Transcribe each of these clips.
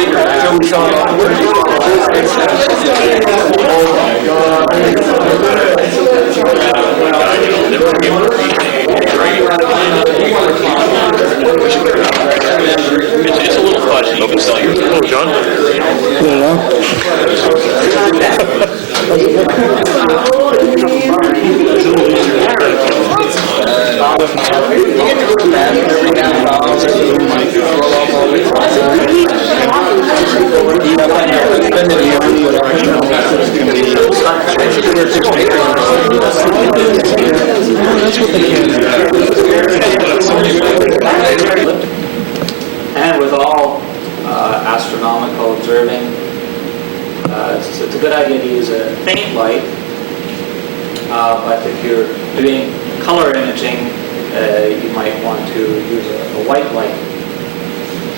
It's a little fuzzy. Oh, John? And with all astronomical observing, it's a good idea to use a faint light, but if you're doing color imaging, you might want to use a white light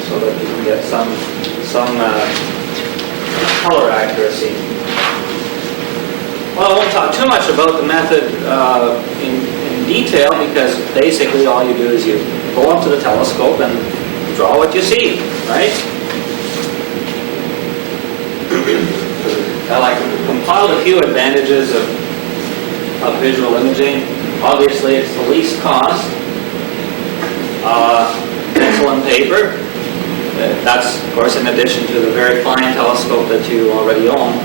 so that you can get some color accuracy. Well, I won't talk too much about the method in detail, because basically all you do is you go up to the telescope and draw what you see, right? I compiled a few advantages of visual imaging. Obviously, it's the least cost. Pencil and paper. That's, of course, in addition to the very fine telescope that you already own.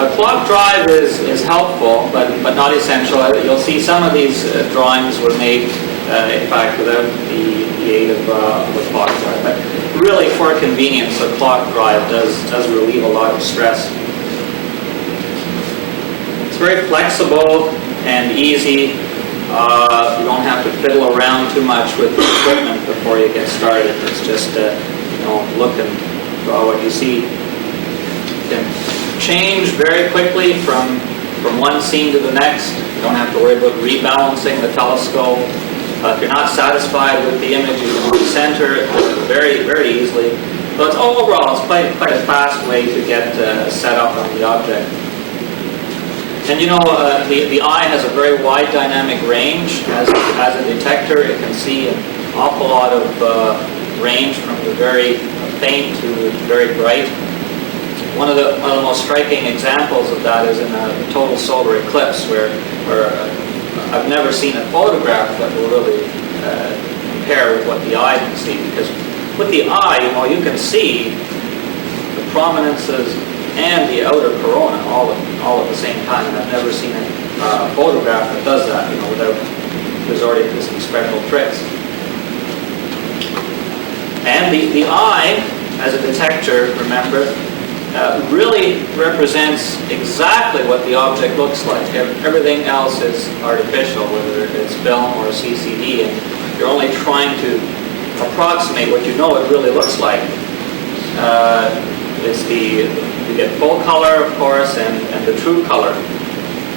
A clock drive is helpful, but not essential. You'll see some of these drawings were made, in fact, without the aid of a clock drive. But really, for convenience, a clock drive does relieve a lot of stress. It's very flexible and easy. You don't have to fiddle around too much with the equipment before you get started. It's just look and draw what you see. You can change very quickly from one scene to the next. You don't have to worry about rebalancing the telescope. If you're not satisfied with the image, you can recenter it very, very easily. So it's overall, it's quite a fast way to get set up on the object. And the eye has a very wide dynamic range. As a detector, it can see an awful lot of range from the very faint to very bright. One of the most striking examples of that is in a total solar eclipse, where I've never seen a photograph that will really compare with what the eye can see. Because with the eye, you can see the prominences and the outer corona all at the same time. And I've never seen a photograph that does that, without resorting to some special tricks. And the eye, as a detector, remember, really represents exactly what the object looks like. Everything else is artificial, whether it's film or CCD, and you're only trying to approximate what you know it really looks like. You get full color, of course, and the true color.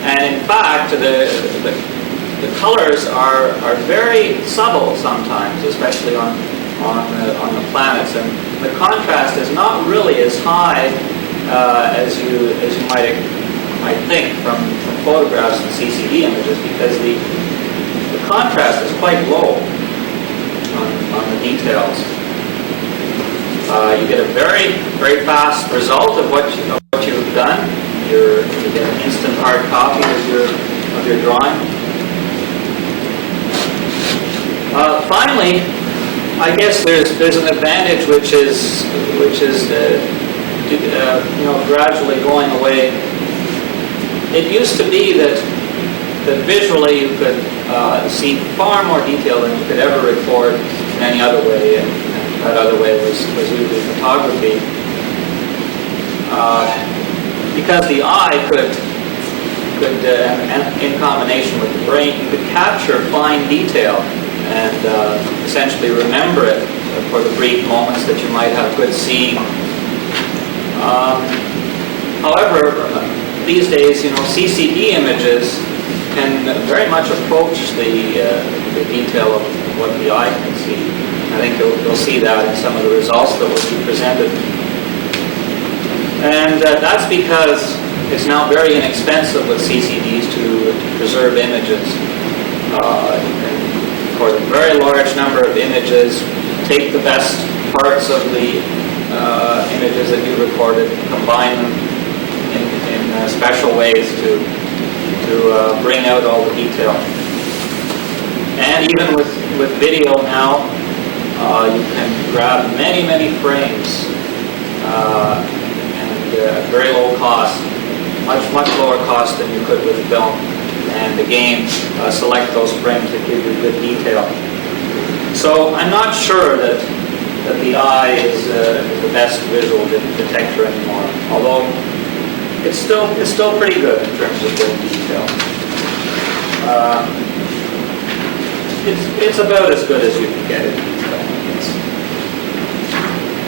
And in fact, the colors are very subtle sometimes, especially on the planets, and the contrast is not really as high as you might think from photographs and CCD images, because the contrast is quite low on the details. You get a very, very fast result of what you've done. You get an instant hard copy of your drawing. Finally, I guess there's an advantage which is gradually going away. It used to be that visually you could see far more detail than you could ever record in any other way, and that other way was usually photography. Because the eye could in combination with the brain, you could capture fine detail and essentially remember it for the brief moments that you might have good seeing. However, these days, CCD images can very much approach the detail of what the eye can see. I think you'll see that in some of the results that will be presented. And that's because it's now very inexpensive with CCDs to preserve images. For the very large number of images, take the best parts of the images that you recorded, combine them in special ways to bring out all the detail. And even with video now, you can grab many frames and at very low cost, much lower cost than you could with film, and again select those frames that give you good detail. So I'm not sure that the eye is the best visual detector anymore, although it's still pretty good in terms of good detail. It's about as good as you can get it.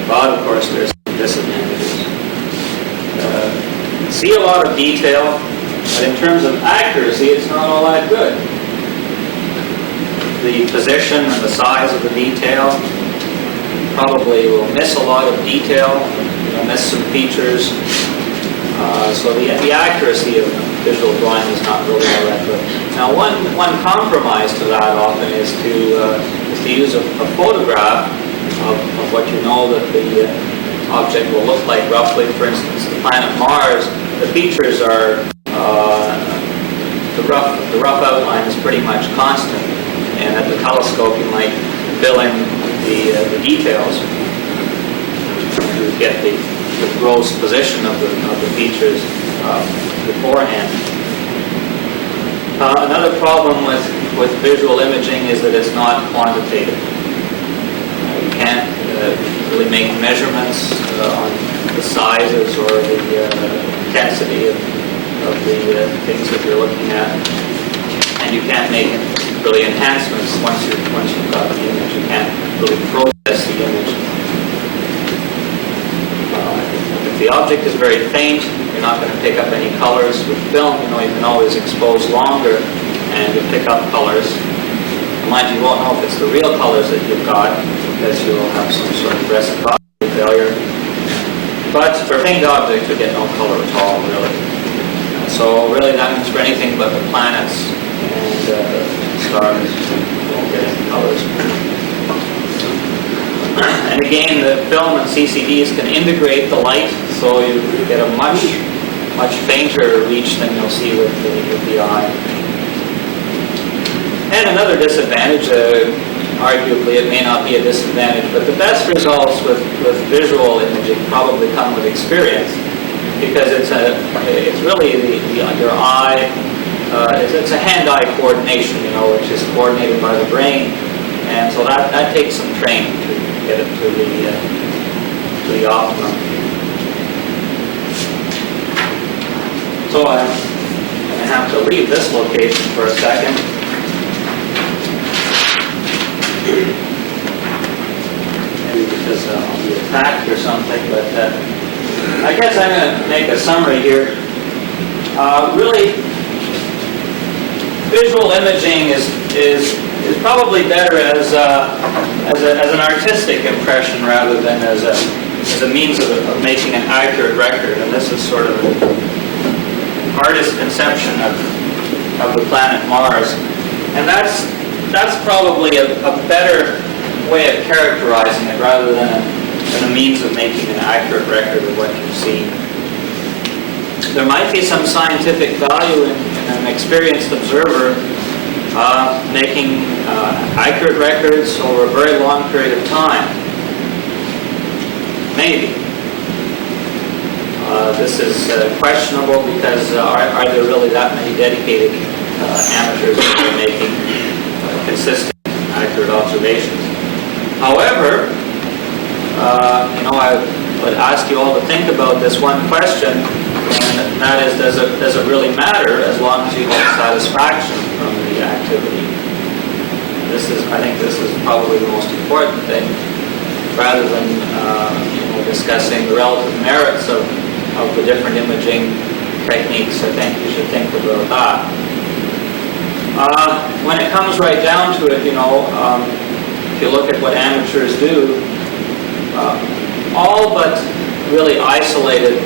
But of course there's some disadvantages. See a lot of detail, but in terms of accuracy, it's not all that good. The position and the size of the detail probably will miss a lot of detail, you'll miss some features. So the accuracy of visual drawing is not really all that good. Now, one compromise to that often is to use a photograph of what you know that the object will look like roughly. For instance, the planet Mars, the features are the rough outline is pretty much constant, and at the telescope you might fill in the details to get the gross position of the features beforehand. Another problem with visual imaging is that it's not quantitative. You can't really make measurements on the sizes or the intensity of the things that you're looking at, and you can't make really enhancements once you've got the image. You can't really process the image. If the object is very faint, you're not going to pick up any colors. With film, you can always expose longer and you pick up colors. Mind you, won't know if it's the real colors that you've got because you'll have some sort of reciprocity failure. But for faint objects, you get no color at all, really. So really that means for anything but the planets and stars, you won't get any colors. And again, the film and CCDs can integrate the light, so you get a much fainter reach than you'll see with the eye. And another disadvantage, arguably it may not be a disadvantage, but the best results with visual imaging probably come with experience, because it's really your eye, it's a hand-eye coordination, which is coordinated by the brain, and so that takes some training to get it to the optimum. So I'm going to have to leave this location for a second. Maybe because I'll be attacked or something, but I guess I'm going to make a summary here. Really, visual imaging is probably better as an artistic impression rather than as a means of making an accurate record. And this is sort of an artist's conception of the planet Mars. And that's probably a better way of characterizing it rather than a means of making an accurate record of what you've seen. There might be some scientific value in an experienced observer making accurate records over a very long period of time. Maybe. This is questionable because are there really that many dedicated amateurs that are making consistent, accurate observations? However, I would ask you all to think about this one question, and that is, does it really matter as long as you get satisfaction from the activity? I think this is probably the most important thing, rather than discussing the relative merits of the different imaging techniques. I think you should think about that. When it comes right down to it, if you look at what amateurs do, all but really isolated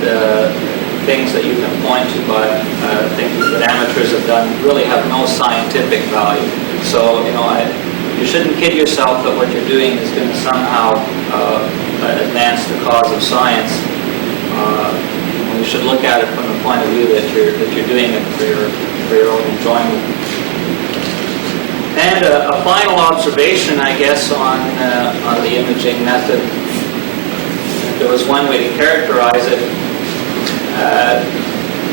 things that you can point to, but things that amateurs have done really have no scientific value. So, you shouldn't kid yourself that what you're doing is going to somehow advance the cause of science. You should look at it from the point of view that you're doing it for your own enjoyment. And a final observation, I guess, on the imaging method. If there was one way to characterize it,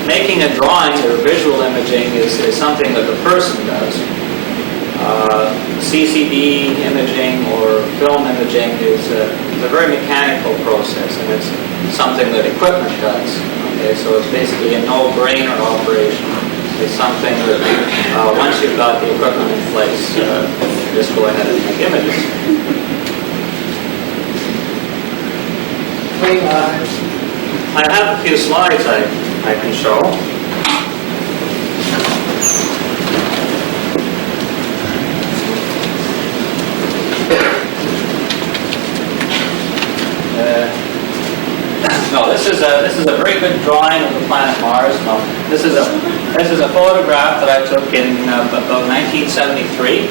making a drawing or visual imaging is something that the person does. CCD imaging or film imaging is a very mechanical process, and it's something that equipment does. Okay, so it's basically a no-brainer operation. It's something that once you've got the equipment in place, just go ahead and make images. I have a few slides I can show. No, this is a very good drawing of the planet Mars. No, this is a photograph that I took in about 1973.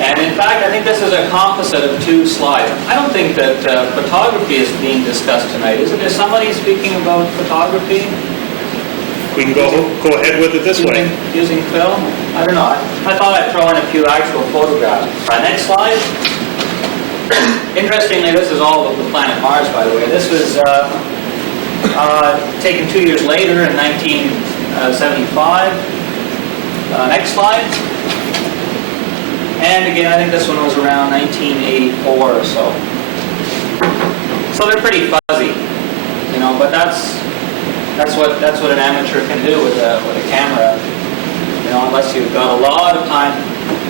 And in fact, I think this is a composite of two slides. I don't think that photography is being discussed tonight, is it? Is somebody speaking about photography? We can go ahead with it this way. Using film? I don't know. I thought I'd throw in a few actual photographs. Next slide. Interestingly, this is all of the planet Mars, by the way. This was taken 2 years later in 1975. Next slide. And again, I think this one was around 1984 or so. So they're pretty fuzzy, you know. But that's what an amateur can do with a camera, you know. Unless you've got a lot of time.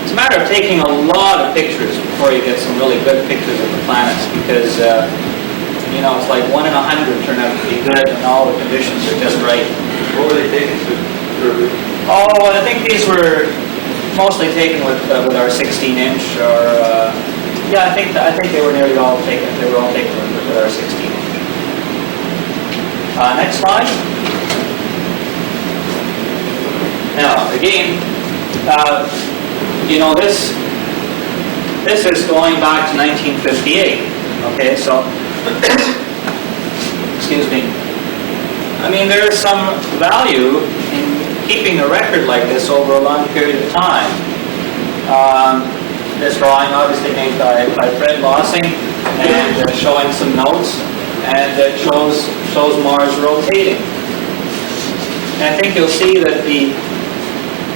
It's a matter of taking a lot of pictures before you get some really good pictures of the planets, because you know, it's like 1 in 100 turn out to be good, and all the conditions are just right. What were they taken to? Oh, I think these were mostly taken with our 16-inch, or yeah, I think they were nearly all taken. They were all taken with our 16-inch. Next slide. Now, again, you know, this is going back to 1958. Okay, so excuse me. I mean, there is some value in keeping a record like this over a long period of time. This drawing, obviously made by Fred Lossing, and showing some notes, and it shows Mars rotating. And I think you'll see that the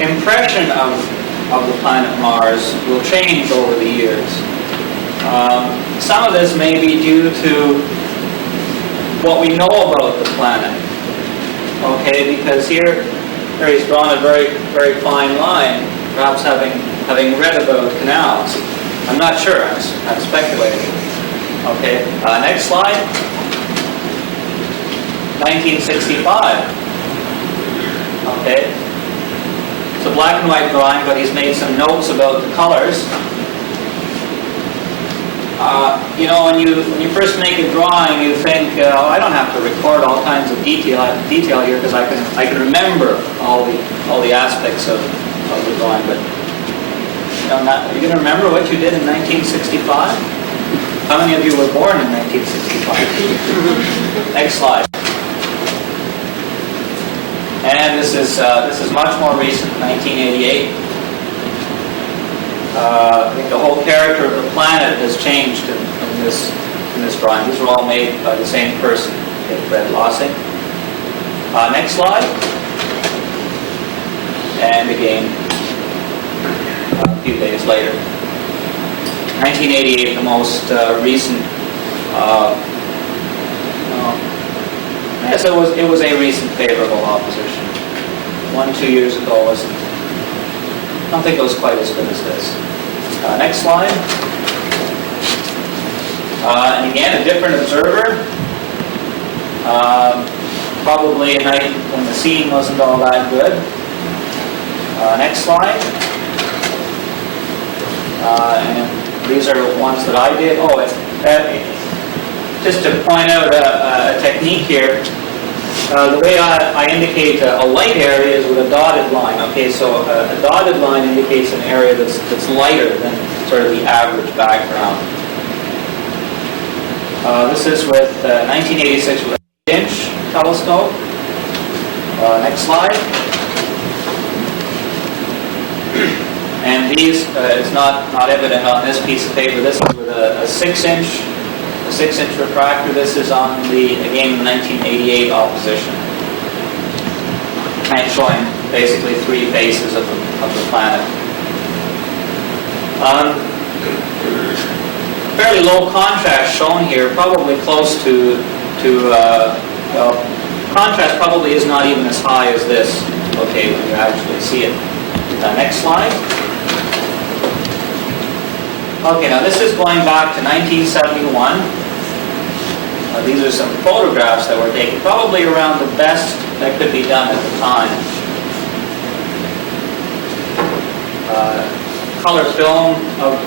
impression of the planet Mars will change over the years. Some of this may be due to what we know about the planet. Okay, because here he's drawn a very, very fine line, perhaps having read about canals. I'm not sure, I'm speculating. Okay, next slide. 1965. Okay, it's a black and white drawing, but he's made some notes about the colors. You know, when you first make a drawing, you think, I don't have to record all kinds of detail here, because I can remember all the aspects of the drawing. But you know, are you going to remember what you did in 1965? How many of you were born in 1965? Next slide. And this is much more recent, 1988. I think the whole character of the planet has changed in this drawing. These were all made by the same person, Fred Lossing. Next slide. And again, a few days later. 1988, the most recent. Yes, it was a recent favorable opposition. 1-2 years ago wasn't. I don't think it was quite as good as this. Next slide. And again, a different observer. Probably a night when the scene wasn't all that good. Next slide. And these are ones that I did. Oh, just to point out a technique here. The way I indicate a light area is with a dotted line. Okay, so a dotted line indicates an area that's lighter than sort of the average background. This is with 1986 with an 8-inch telescope. Next slide. And these, it's not evident on this piece of paper. This is with a 6-inch refractor. This is on the 1988 opposition. And showing basically 3 faces of the planet. Fairly low contrast shown here, probably close to well, contrast probably is not even as high as this, okay, when you actually see it. Next slide. Okay, now this is going back to 1971. These are some photographs that were taken, probably around the best that could be done at the time. Color film of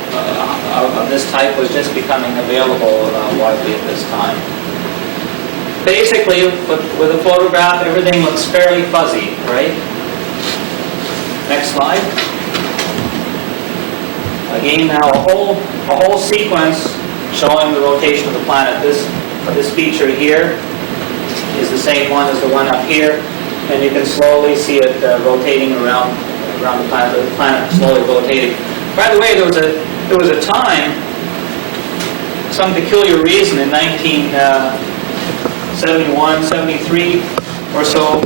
this type was just becoming available widely at this time. Basically, with a photograph, everything looks fairly fuzzy, right? Next slide. Again, now a whole sequence showing the rotation of the planet. This feature here is the same one as the one up here, and you can slowly see it rotating around the planet slowly rotating. By the way, there was a time, some peculiar reason in 1971, 73 or so,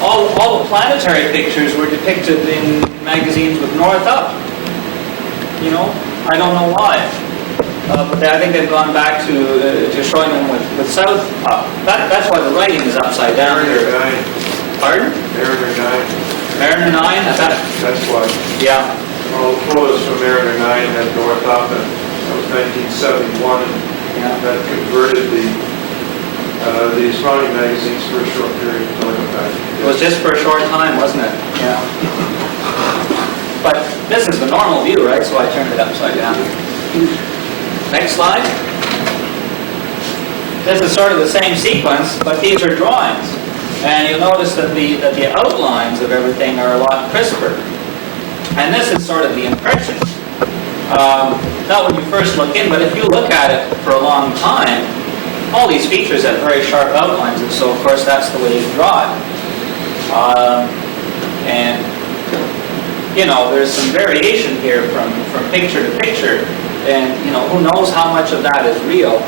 all the planetary pictures were depicted in magazines with north up. You know, I don't know why. But I think they've gone back to showing them with south up. That's why the writing is upside down here. Mariner 9. Pardon? Mariner 9. Mariner 9? That's why. Yeah. All the photos from Mariner 9 had north up, and that was 1971, and that converted the astronomy magazines for a short period of time. It was just for a short time, wasn't it? Yeah. But this is the normal view, right? So I turned it upside down. Next slide. This is sort of the same sequence, but these are drawings. And you'll notice that the outlines of everything are a lot crisper. And this is sort of the impression. Not when you first look in, but if you look at it for a long time, all these features have very sharp outlines, and so of course that's the way you draw it. And you know, there's some variation here from picture to picture, and you know, who knows how much of that is real,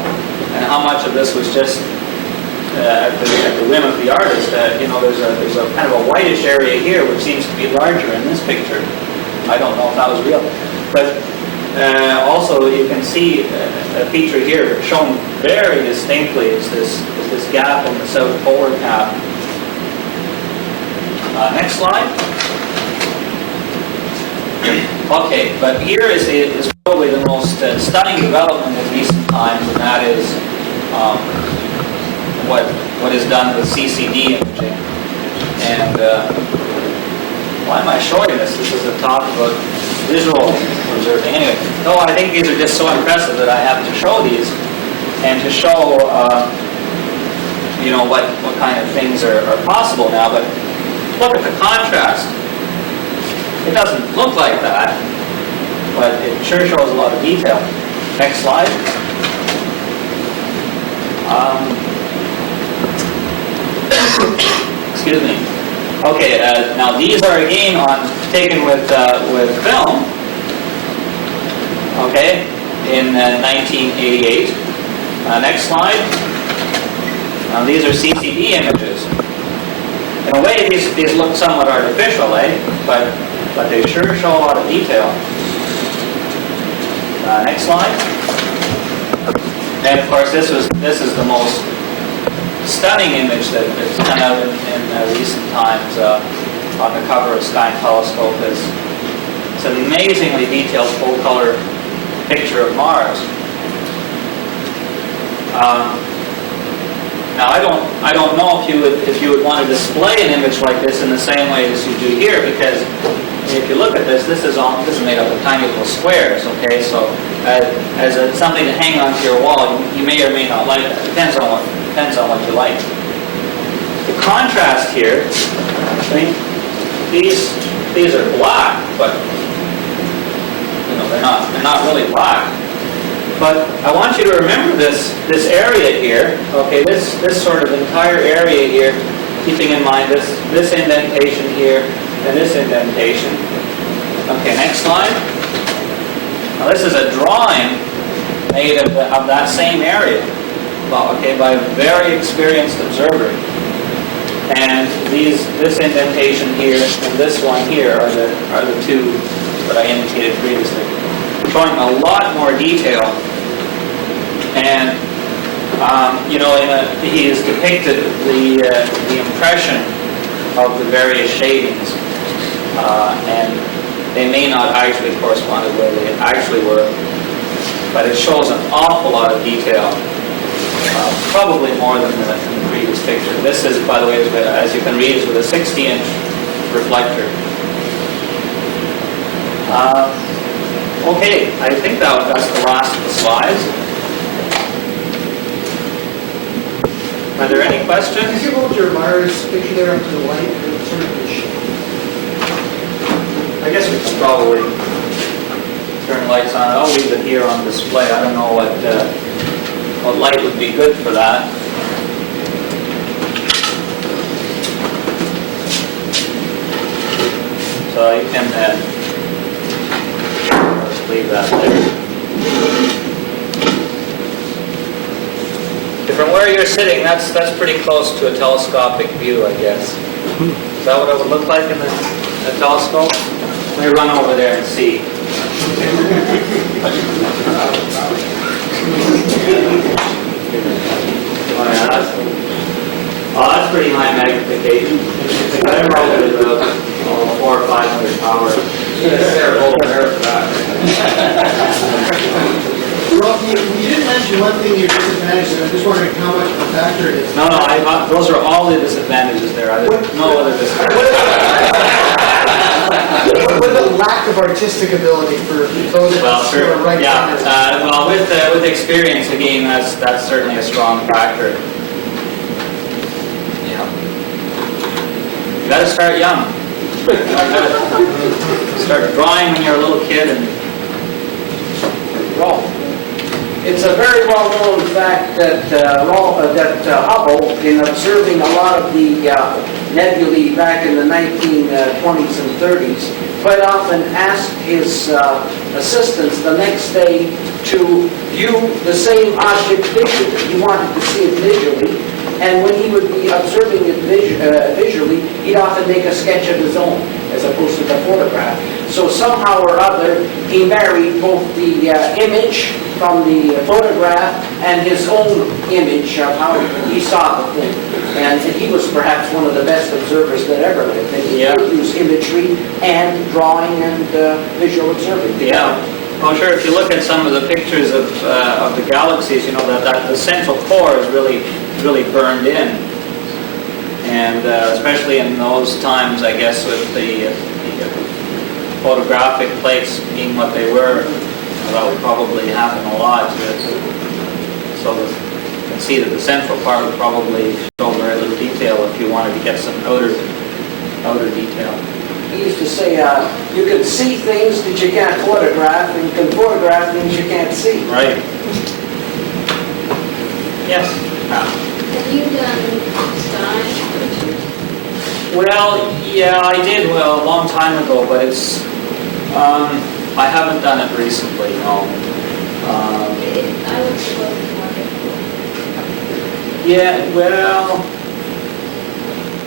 and how much of this was just at the whim of the artist. You know, there's a kind of a whitish area here which seems to be larger in this picture. I don't know if that was real, but also you can see a feature here shown very distinctly is this gap in the south polar cap. Next slide. Okay, but here is probably the most stunning development in recent times, and that is what is done with CCD imaging. And why am I showing this? This is a talk about visual observing. Anyway, no, I think these are just so impressive that I have to show these, and to show you know, what kind of things are possible now. But look at the contrast. It doesn't look like that, but it sure shows a lot of detail. Next slide. Excuse me. Okay, now these are again taken with film. Okay, in 1988. Next slide. Now these are CCD images. In a way, these look somewhat artificial, but they sure show a lot of detail. Next slide. And of course, this is the most stunning image that's come out in recent times on the cover of Sky Telescope. It's an amazingly detailed full-color picture of Mars. Now, I don't know if you would want to display an image like this in the same way as you do here, because if you look at this is made up of tiny little squares. Okay, so as something to hang onto your wall, you may or may not like that. Depends on what you like. The contrast here, I mean, these are black, but you know they're not really black. But I want you to remember this area here. Okay, this sort of entire area here, keeping in mind this indentation here and this indentation. Okay, next slide. Now this is a drawing made of that same area, well, okay, by a very experienced observer. And this indentation here and this one here are the two that I indicated previously, showing a lot more detail. And you know, he has depicted the impression of the various shadings, and they may not actually correspond to where they actually were, but it shows an awful lot of detail, probably more than the previous picture. This is, by the way, as you can read, is with a 60-inch reflector. Okay, I think that's the last of the slides. Are there any questions? Can you hold your Mars picture there up to the light? Sort of I guess we should probably turn lights on. I'll leave it here on display. I don't know what light would be good for that. So you can just leave that there. From where you're sitting, that's pretty close to a telescopic view, I guess. Is that what it would look like in the telescope? Let me run over there and see. That's pretty high magnification. I don't know if it was 400 or 500 power. Well, you didn't mention one thing, your disadvantage, and I'm just wondering how much of a factor it is. No, those are all the disadvantages there. I don't know whether this. What about lack of artistic ability for those of us who are right handers? Well, with experience, again, that's certainly a strong factor. Yeah. You got to start young. Start drawing when you're a little kid and roll. It's a very well-known fact that Hubble, in observing a lot of the nebulae back in the 1920s and 30s, quite often asked his assistants the next day to view the same object visually. He wanted to see it visually, and when he would be observing it visually, he'd often make a sketch of his own, as opposed to the photograph. So somehow or other, he married both the image from the photograph and his own image of how he saw the thing. And he was perhaps one of the best observers that ever lived. And he could use imagery and drawing and visual observing. Yeah. Well, sure. If you look at some of the pictures of the galaxies, you know that the central core is really burned in, and especially in those times, I guess, with the photographic plates being what they were, that would probably happen a lot. So you can see that the central part would probably show very little detail if you wanted to get some outer detail. He used to say, you can see things that you can't photograph, and you can photograph things you can't see. Right. Yes. Have you done sky pictures? Well, yeah, I did a long time ago, but it's I haven't done it recently. No. I would suppose it's more difficult. Yeah. Well,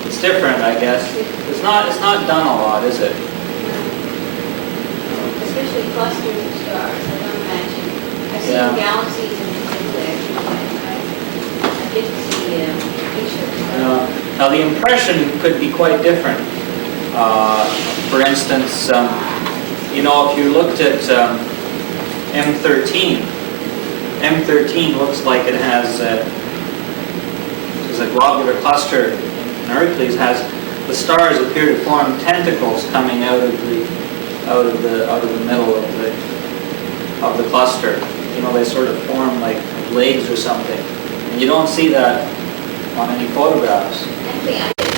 it's different, I guess. It's not done a lot, is it? Especially clusters of stars, I don't imagine. I've seen Yeah. galaxies and things like I didn't see pictures. Now the impression could be quite different. For instance, if you looked at M13 looks like it has a globular cluster in Hercules, has the stars appear to form tentacles coming out of the middle of the cluster. You know, they sort of form like legs or something, and you don't see that on any photographs. And think I did.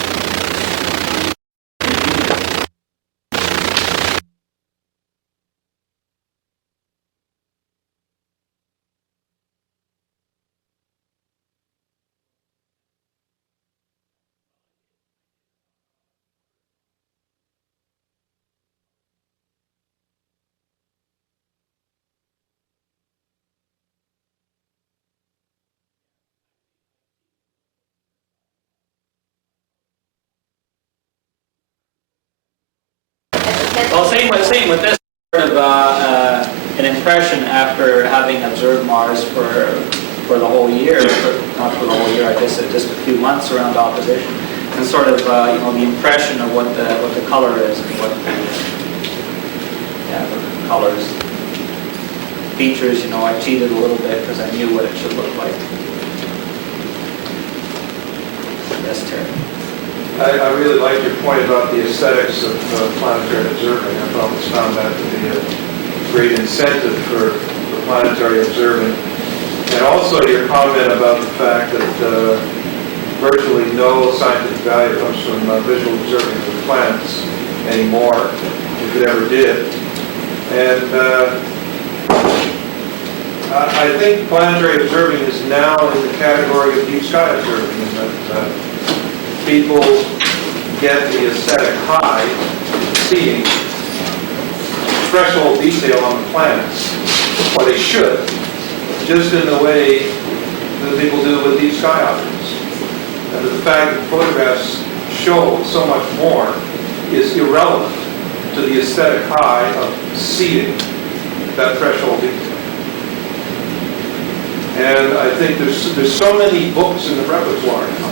Well, same with this sort of an impression after having observed Mars for the whole year, not for the whole year, I guess just a few months around opposition, and sort of the impression of what the color is and what the colors, features. I cheated a little bit because I knew what it should look like. Yes, Terry. I really like your point about the aesthetics of planetary observing. I've always found that to be a great incentive for planetary observing. And also your comment about the fact that virtually no scientific value comes from visual observing of the planets anymore, if it ever did. And I think planetary observing is now in the category of deep sky observing, in that people get the aesthetic high seeing threshold detail on the planets, or they should, just in the way that people do with deep sky objects. And the fact that photographs show so much more is irrelevant to the aesthetic high of seeing that threshold detail. And I think there's so many books in the repertoire now,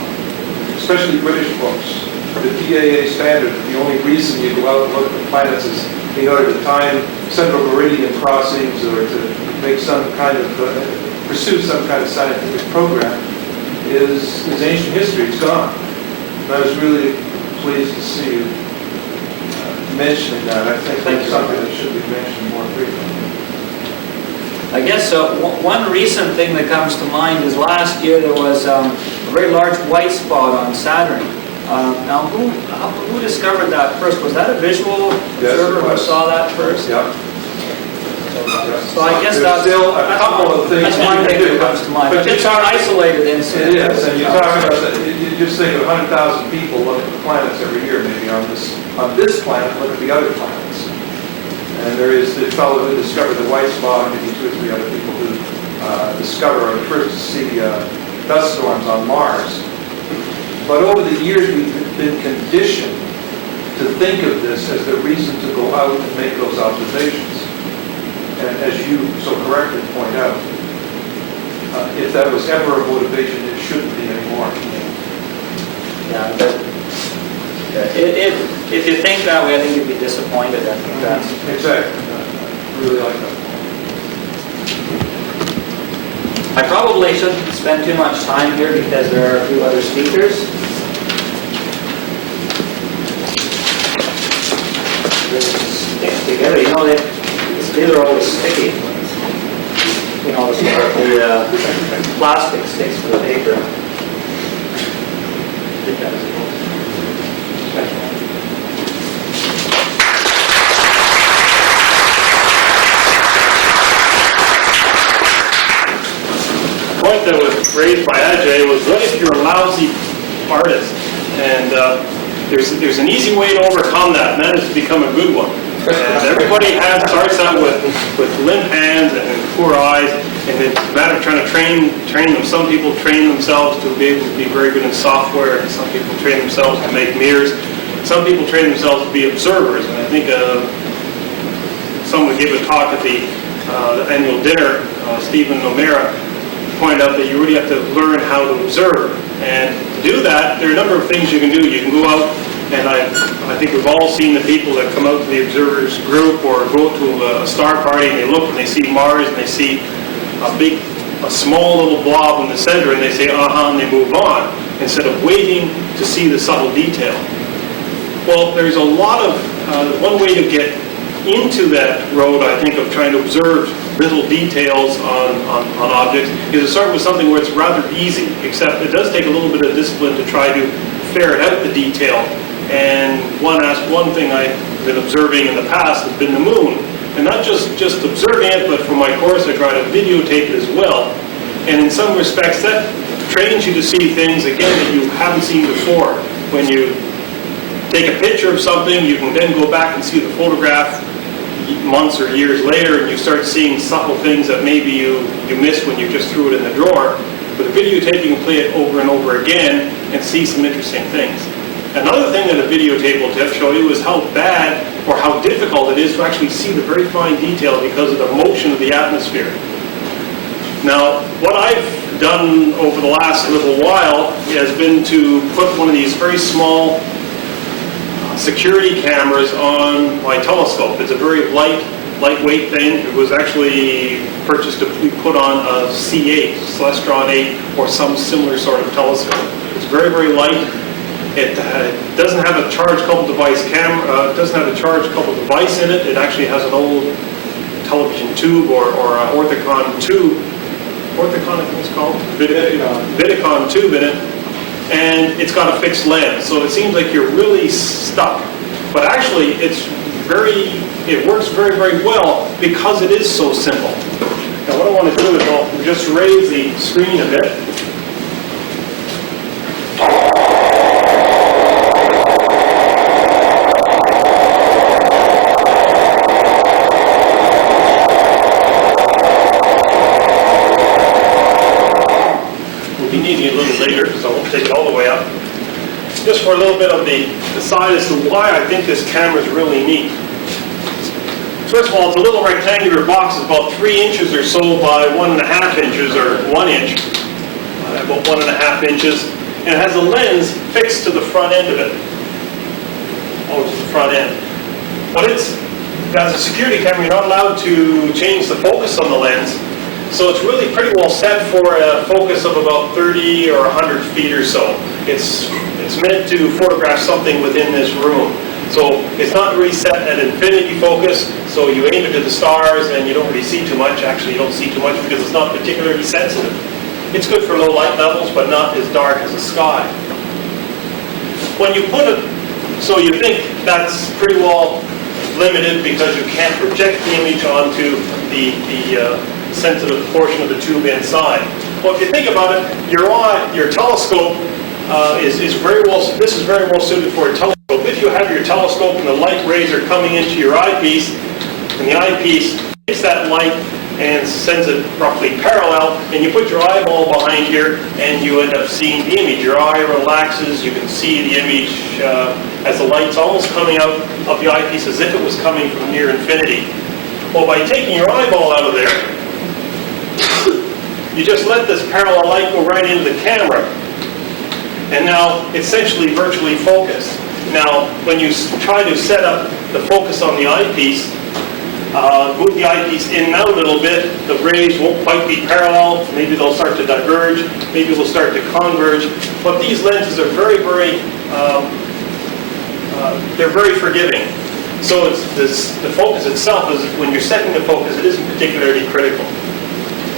especially British books. The PAA standard, the only reason you go out and look at the planets is in order to time central meridian crossings or to make some kind of, pursue some kind of scientific program, is ancient history. It's gone. And I was really pleased to see you mentioning that. I think that's something that should be mentioned more frequently. I guess one recent thing that comes to mind is last year there was a very large white spot on Saturn. Now, who discovered that first? Was that a visual observer who saw that first? Yeah. So I guess There's still a couple of things that's one you thing can do. that comes to mind. But It's an isolated incident. It is, and you talk about that. You just think of 100,000 people look at the planets every year, maybe on this planet, look at the other planets. And there is the fellow who discovered the white spot, and maybe 2 or 3 other people who discover or first to see dust storms on Mars. But over the years, we've been conditioned to think of this as the reason to go out and make those observations. And as you so correctly point out, if that was ever a motivation, it shouldn't be anymore. Yeah, but if you think that way, I think you'd be disappointed. I think that's Exactly. I really like that. I probably shouldn't spend too much time here because there are a few other speakers. Stick together. These are always sticky. The plastic sticks to the paper. Point that was raised by Ajay was, what if you're a lousy artist? And there's an easy way to overcome that, and that is to become a good one. And everybody starts out with limp hands and poor eyes, and it's a matter of trying to train them. Some people train themselves to be able to be very good in software, and some people train themselves to make mirrors. Some people train themselves to be observers, and I think someone gave a talk at the annual dinner, Stephen O'Meara, pointed out that you really have to learn how to observe. And to do that, there are a number of things you can do. You can go out, and I think we've all seen the people that come out to the observers group or go to a star party and they look and they see Mars and they see a small little blob in the center and they say, and they move on, instead of waiting to see the subtle detail. Well, there's a lot of, one way to get into that road, I think, of trying to observe little details on objects is to start with something where it's rather easy, except it does take a little bit of discipline to try to ferret out the detail. And one thing I've been observing in the past has been the moon. And not just observing it, but for my course I try to videotape it as well. And in some respects that trains you to see things, again, that you haven't seen before. When you take a picture of something, you can then go back and see the photograph months or years later, and you start seeing subtle things that maybe you missed when you just threw it in the drawer. With a videotape, you can play it over and over again and see some interesting things. Another thing that a videotape will show you is how bad or how difficult it is to actually see the very fine detail because of the motion of the atmosphere. Now, what I've done over the last little while has been to put one of these very small security cameras on my telescope. It's a very lightweight thing. It was actually purchased to be put on a C8, Celestron 8, or some similar sort of telescope. It's very, very light. It doesn't have a charge-coupled device camera. It doesn't have a charge-coupled device in it. It actually has an old television tube or an Orthicon tube. Orthicon, I think it's called? Vidicon tube in it. And it's got a fixed lens, so it seems like you're really stuck. But actually, it works very, very well because it is so simple. Now what I want to do is I'll just raise the screen a bit. Take it all the way up. Just for a little bit of the side as to why I think this camera is really neat. First of all, it's a little rectangular box. It's about 3 inches or so by 1.5 inches, or 1 inch, about 1.5 inches, and it has a lens fixed to the front end of it. Oh, it's the front end. But as a security camera, you're not allowed to change the focus on the lens. So it's really pretty well set for a focus of about 30 or 100 feet or so. It's meant to photograph something within this room. So it's not really set at infinity focus, so you aim it at the stars and you don't really see too much. Actually, you don't see too much because it's not particularly sensitive. It's good for low light levels, but not as dark as the sky. When you put it, so you think that's pretty well limited because you can't project the image onto the sensitive portion of the tube inside. Well, if you think about it, your telescope is very well. This is very well suited for a telescope. If you have your telescope and the light rays are coming into your eyepiece, and the eyepiece takes that light and sends it roughly parallel, and you put your eyeball behind here, and you end up seeing the image. Your eye relaxes. You can see the image as the light's almost coming out of the eyepiece as if it was coming from near infinity. Well, by taking your eyeball out of there, you just let this parallel light go right into the camera. And now, essentially virtually focused. Now, when you try to set up the focus on the eyepiece, move the eyepiece in and out a little bit, the rays won't quite be parallel, maybe they'll start to diverge, maybe they'll start to converge. But these lenses are very, very, they're very forgiving. So the focus itself is, when you're setting the focus, it isn't particularly critical.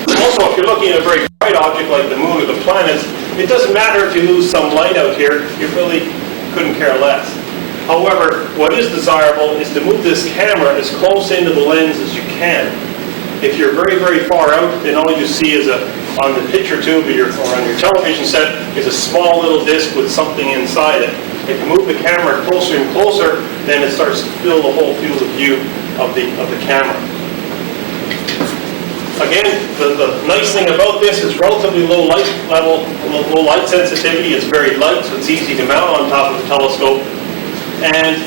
Also, if you're looking at a very bright object like the moon or the planets, it doesn't matter if you lose some light out here, you really couldn't care less. However, what is desirable is to move this camera as close into the lens as you can. If you're very, very far out, then all you see is on the picture tube or on your television set is a small little disc with something inside it. If you move the camera closer and closer, then it starts to fill the whole field of view of the camera. Again, the nice thing about this is relatively low light level, low light sensitivity. It's very light, so it's easy to mount on top of the telescope. And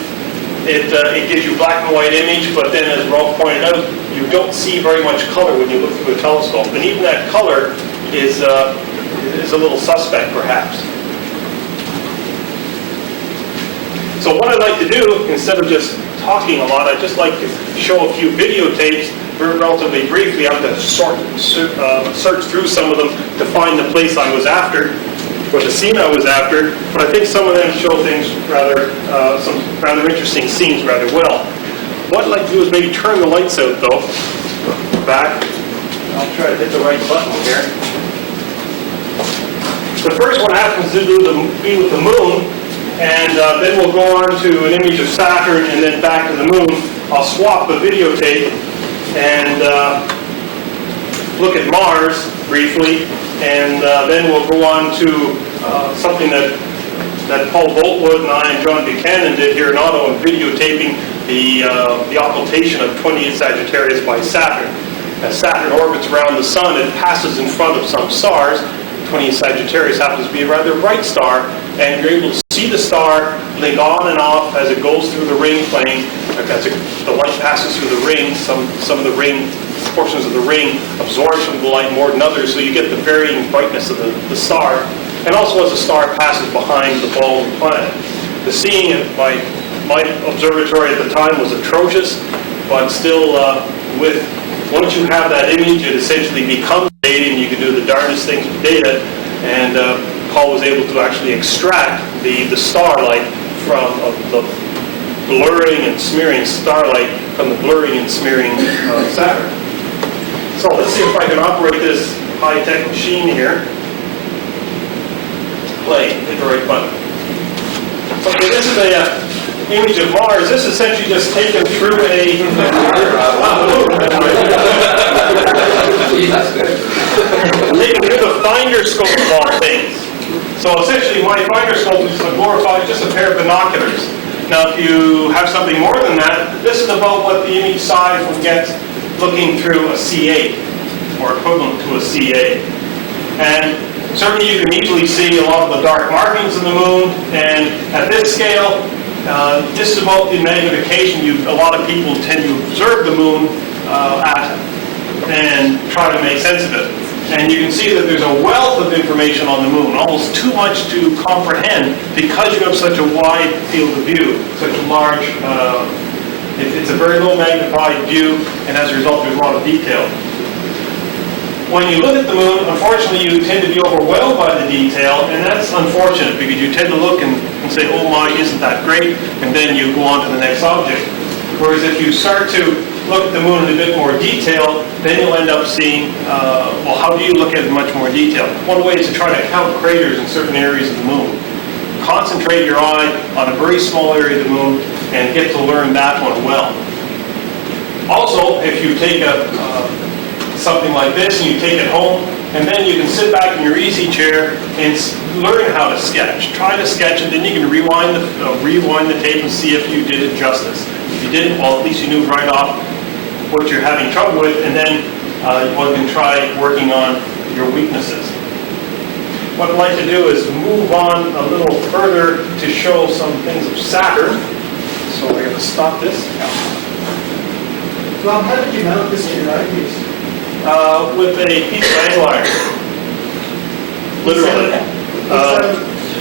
it gives you black and white image, but then as Rolf pointed out, you don't see very much color when you look through a telescope. And even that color is a little suspect, perhaps. So what I'd like to do, instead of just talking a lot, I'd just like to show a few videotapes relatively briefly. I have to search through some of them to find the place I was after, or the scene I was after, but I think some of them show things some rather interesting scenes rather well. What I'd like to do is maybe turn the lights out though, back. I'll try to hit the right button here. The first one happens to be with the moon. And then we'll go on to an image of Saturn and then back to the moon. I'll swap the videotape and look at Mars briefly, and then we'll go on to something that Paul Boltwood and I and John Buchanan did here in Ottawa, videotaping the occultation of 20th Sagittarius by Saturn. As Saturn orbits around the Sun, it passes in front of some stars. 20th Sagittarius happens to be a rather bright star, and you're able to see the star blink on and off as it goes through the ring plane. As the light passes through the ring, some of the ring, portions of the ring absorb some of the light more than others, so you get the varying brightness of the star. And also as the star passes behind the ball of the planet. The seeing at my observatory at the time was atrocious, but still once you have that image, it essentially becomes data, and you can do the darndest things with data. And Paul was able to actually extract the starlight from the blurring and smearing starlight from the blurring and smearing Saturn. So let's see if I can operate this high-tech machine here. Play, hit the right button. So this is a image of Mars. This is essentially just taken through taken through the finder scope of all things. So essentially my finder scope is glorified just a pair of binoculars. Now if you have something more than that, this is about what the image size will get looking through a C8, or equivalent to a C8. And certainly you can easily see a lot of the dark markings in the moon, and at this scale, this is about the magnification a lot of people tend to observe the moon at and try to make sense of it. And you can see that there's a wealth of information on the moon, almost too much to comprehend because you have such a wide field of view, such a large, it's a very low magnified view, and as a result there's a lot of detail. When you look at the moon, unfortunately you tend to be overwhelmed by the detail, and that's unfortunate because you tend to look and say, oh my, isn't that great, and then you go on to the next object. Whereas if you start to look at the moon in a bit more detail, then you'll end up seeing, well, how do you look at it in much more detail? One way is to try to count craters in certain areas of the moon. Concentrate your eye on a very small area of the moon and get to learn that one well. Also, if you take something like this and you take it home, and then you can sit back in your easy chair and learn how to sketch. Try to sketch, and then you can rewind the tape and see if you did it justice. If you didn't, well, at least you knew right off what you're having trouble with, and then you can try working on your weaknesses. What I'd like to do is move on a little further to show some things of Saturn. So we're going to stop this. Rob, how did you mount this in your eyepiece? With a piece of angle iron. Literally.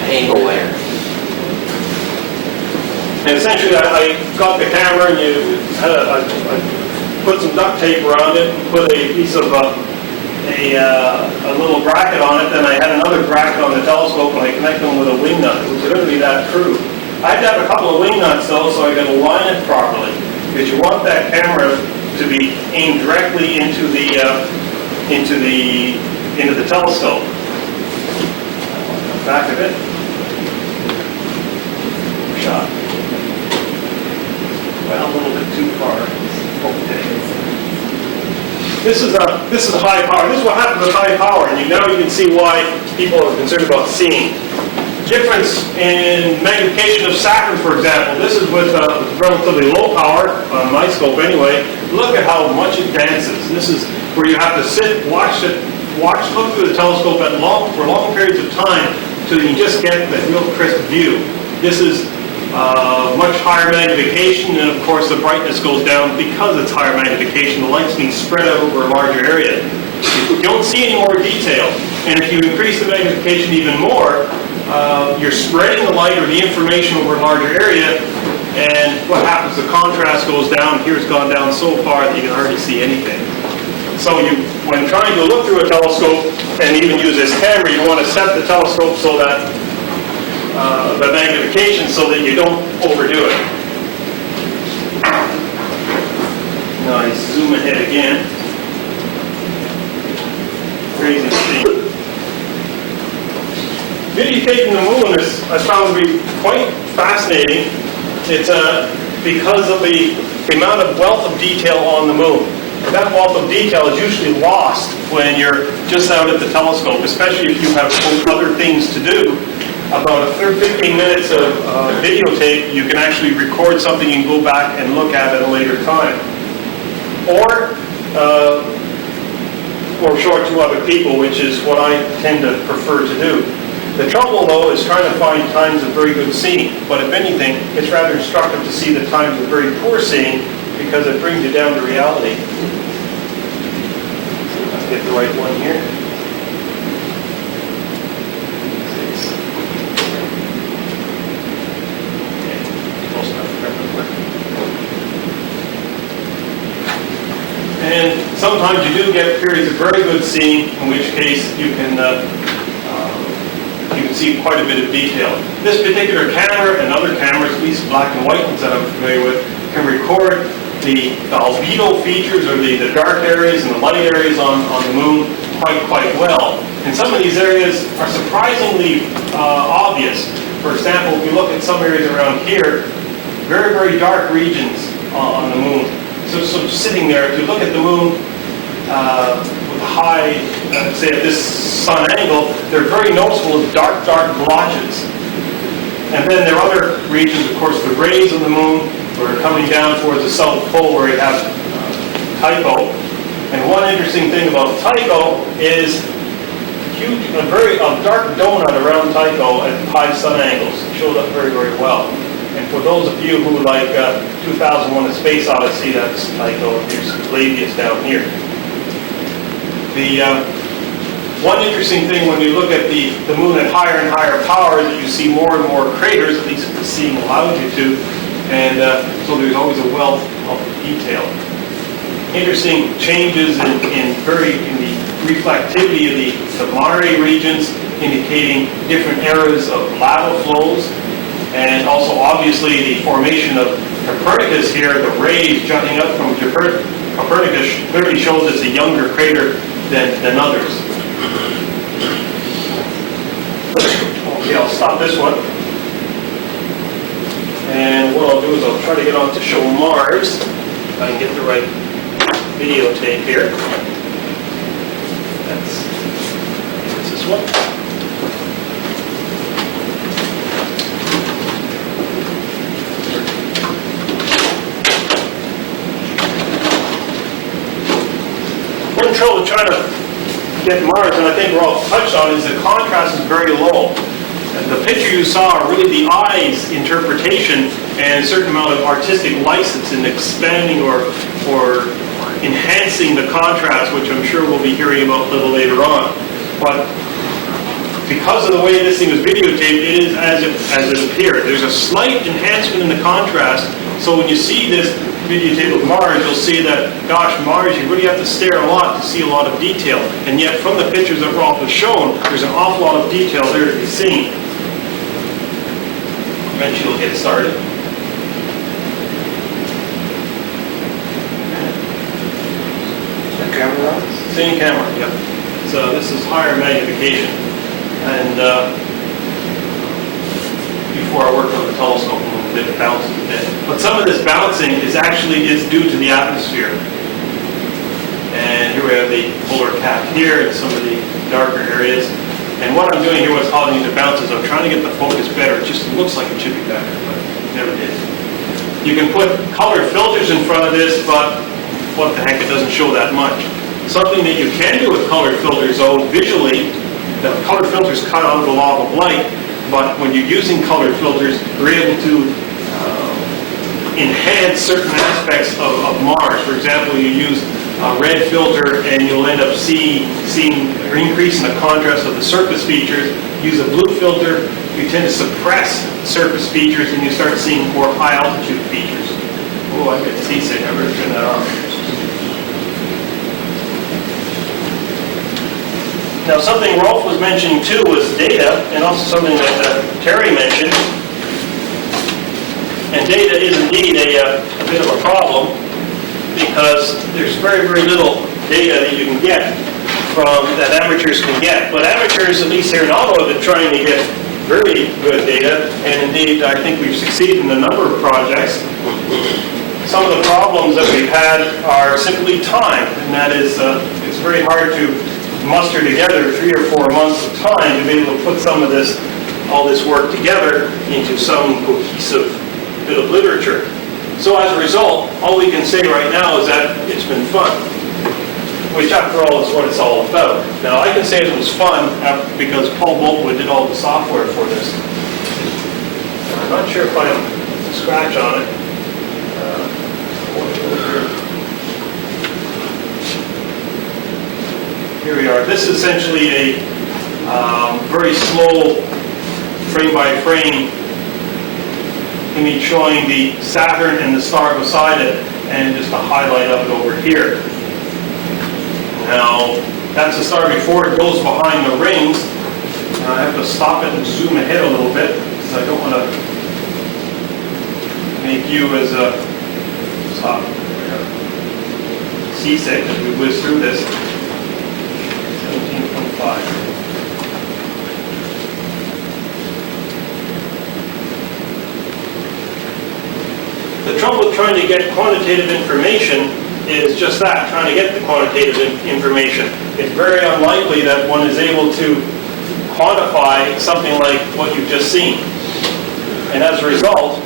Angle wire. And essentially, I got the camera and I put some duct tape around it, and put a piece of a little bracket on it. Then I had another bracket on the telescope, and I connected them with a wing nut. It was literally that crude. I had to have a couple of wing nuts though, so I got to line it properly, because you want that camera to be aimed directly into the telescope. Back of it. Shot. Well, a little bit too far. Okay. This is a high power. This is what happens with high power, and now you can see why people are concerned about seeing. Difference in magnification of Saturn, for example. This is with relatively low power, on my scope anyway. Look at how much it dances. This is where you have to sit, look through the telescope for long periods of time till you just get the real crisp view. This is much higher magnification, and of course the brightness goes down because it's higher magnification. The light's being spread out over a larger area. You don't see any more detail, and if you increase the magnification even more, you're spreading the light or the information over a larger area, and what happens, the contrast goes down. Here it's gone down so far that you can hardly see anything. So when trying to look through a telescope and even use this camera, you want to set the telescope so that the magnification so that you don't overdo it. Now I zoom ahead again. Crazy speed. Videotaping the moon is, I found to be quite fascinating. It's because of the amount of wealth of detail on the moon. That wealth of detail is usually lost when you're just out at the telescope, especially if you have other things to do. About 15 minutes of videotape, you can actually record something and go back and look at at a later time. Or show it to other people, which is what I tend to prefer to do. The trouble, though, is trying to find times of very good seeing. But if anything, it's rather instructive to see the times of very poor seeing because it brings you down to reality. Let's get the right one here. And sometimes you do get periods of very good seeing, in which case you can see quite a bit of detail. This particular camera and other cameras, at least black and white ones that I'm familiar with, can record the albedo features or the dark areas and the light areas on the moon quite well. And some of these areas are surprisingly obvious. For example, if you look at some areas around here, very dark regions on the moon. So sitting there, if you look at the moon with high, say at this sun angle, they're very noticeable as dark blotches. And then there are other regions, of course, the rays of the moon, where are coming down towards the south pole where you have Tycho. And one interesting thing about Tycho is a dark donut around Tycho at high sun angles. It shows up very well. And for those of you who like 2001: A Space Odyssey, that's Tycho. Here's Clavius down here. The one interesting thing when you look at the moon at higher and higher power is that you see more and more craters, at least if the seeing allows you to, and so there's always a wealth of detail. Interesting changes in the reflectivity of the Mare regions, indicating different eras of lava flows, and also obviously the formation of Copernicus here, the rays jutting up from Copernicus clearly shows it's a younger crater than others. Okay, I'll stop this one. And what I'll do is I'll try to get on to show Mars, if I can get the right videotape here. That's this one. One trouble trying to get Mars, and I think we're all touched on, is the contrast is very low. And the picture you saw are really the eye's interpretation and a certain amount of artistic license in expanding or enhancing the contrast, which I'm sure we'll be hearing about a little later on. But because of the way this thing was videotaped, it is as it appeared. There's a slight enhancement in the contrast, so when you see this videotape of Mars, you'll see that, gosh, Mars, you really have to stare a lot to see a lot of detail. And yet, from the pictures that were also shown, there's an awful lot of detail there to be seen. Eventually, we'll get started. The camera? Same camera, yep. So this is higher magnification. And before I worked on the telescope, it bounces a bit. But some of this bouncing is due to the atmosphere. And here we have the polar cap here and some of the darker areas. And what I'm doing here, what's causing it to bounce, is I'm trying to get the focus better. It just looks like it should be better, but it never did. You can put colored filters in front of this, but what the heck, it doesn't show that much. Something that you can do with colored filters, though, visually, the colored filters cut out the law of light, but when you're using colored filters, you're able to enhance certain aspects of Mars. For example, you use a red filter and you'll end up seeing or increasing the contrast of the surface features. Use a blue filter, you tend to suppress surface features and you start seeing more high altitude features. Oh, I get seasick, I better turn that on. Now, something Rolf was mentioning too was data, and also something that Terry mentioned. And data is indeed a bit of a problem because there's very little data that you can get that amateurs can get. But amateurs, at least here in Ottawa, have been trying to get very good data, and indeed, I think we've succeeded in a number of projects. Some of the problems that we've had are simply time, and that is, it's very hard to muster together 3 or 4 months of time to be able to put some of this, all this work together into some cohesive bit of literature. So as a result, all we can say right now is that it's been fun, which after all is what it's all about. Now I can say it was fun because Paul Boltwood did all the software for this. I'm not sure if I have a scratch on it. Here we are. This is essentially a very slow frame-by-frame image showing the Saturn and the star beside it, and just a highlight of it over here. Now, that's the star before it goes behind the rings. Now, I have to stop it and zoom ahead a little bit, because I don't want to make you as seasick as we whiz through this. 17.5. The trouble with trying to get quantitative information is just that, trying to get the quantitative information. It's very unlikely that one is able to quantify something like what you've just seen. And as a result,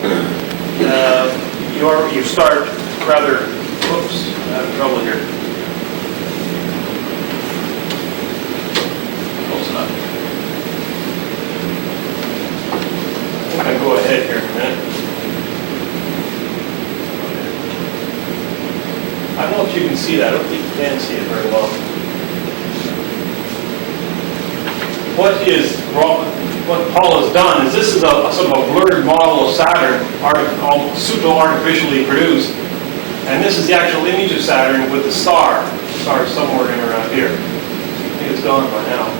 you start rather, whoops, I have trouble here. Close enough. I think I go ahead here in a minute. I don't know if you can see that. I don't think you can see it very well. What Paul has done is this is a sort of a blurred model of Saturn, pseudo-artificially produced. And this is the actual image of Saturn with the star. The star is somewhere in around here. I think it's gone by now.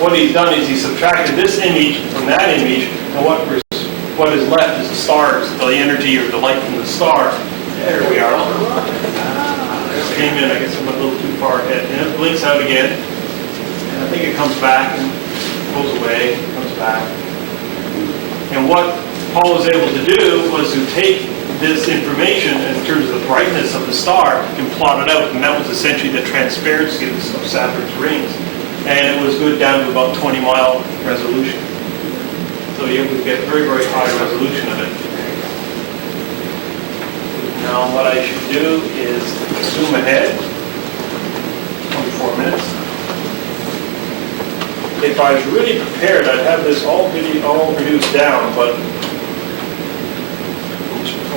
What he's done is he subtracted this image from that image, and what is left is the stars, the energy or the light from the star. There we are. There's came in, I guess I'm a little too far ahead. And it blinks out again. And I think it comes back and goes away, comes back. And what Paul was able to do was to take this information in terms of the brightness of the star and plot it out. And that was essentially the transparency of Saturn's rings. And it was good down to about 20-mile resolution. So you would get very, very high resolution of it. Now what I should do is zoom ahead, 24 minutes. If I was really prepared, I'd have this all reduced down, but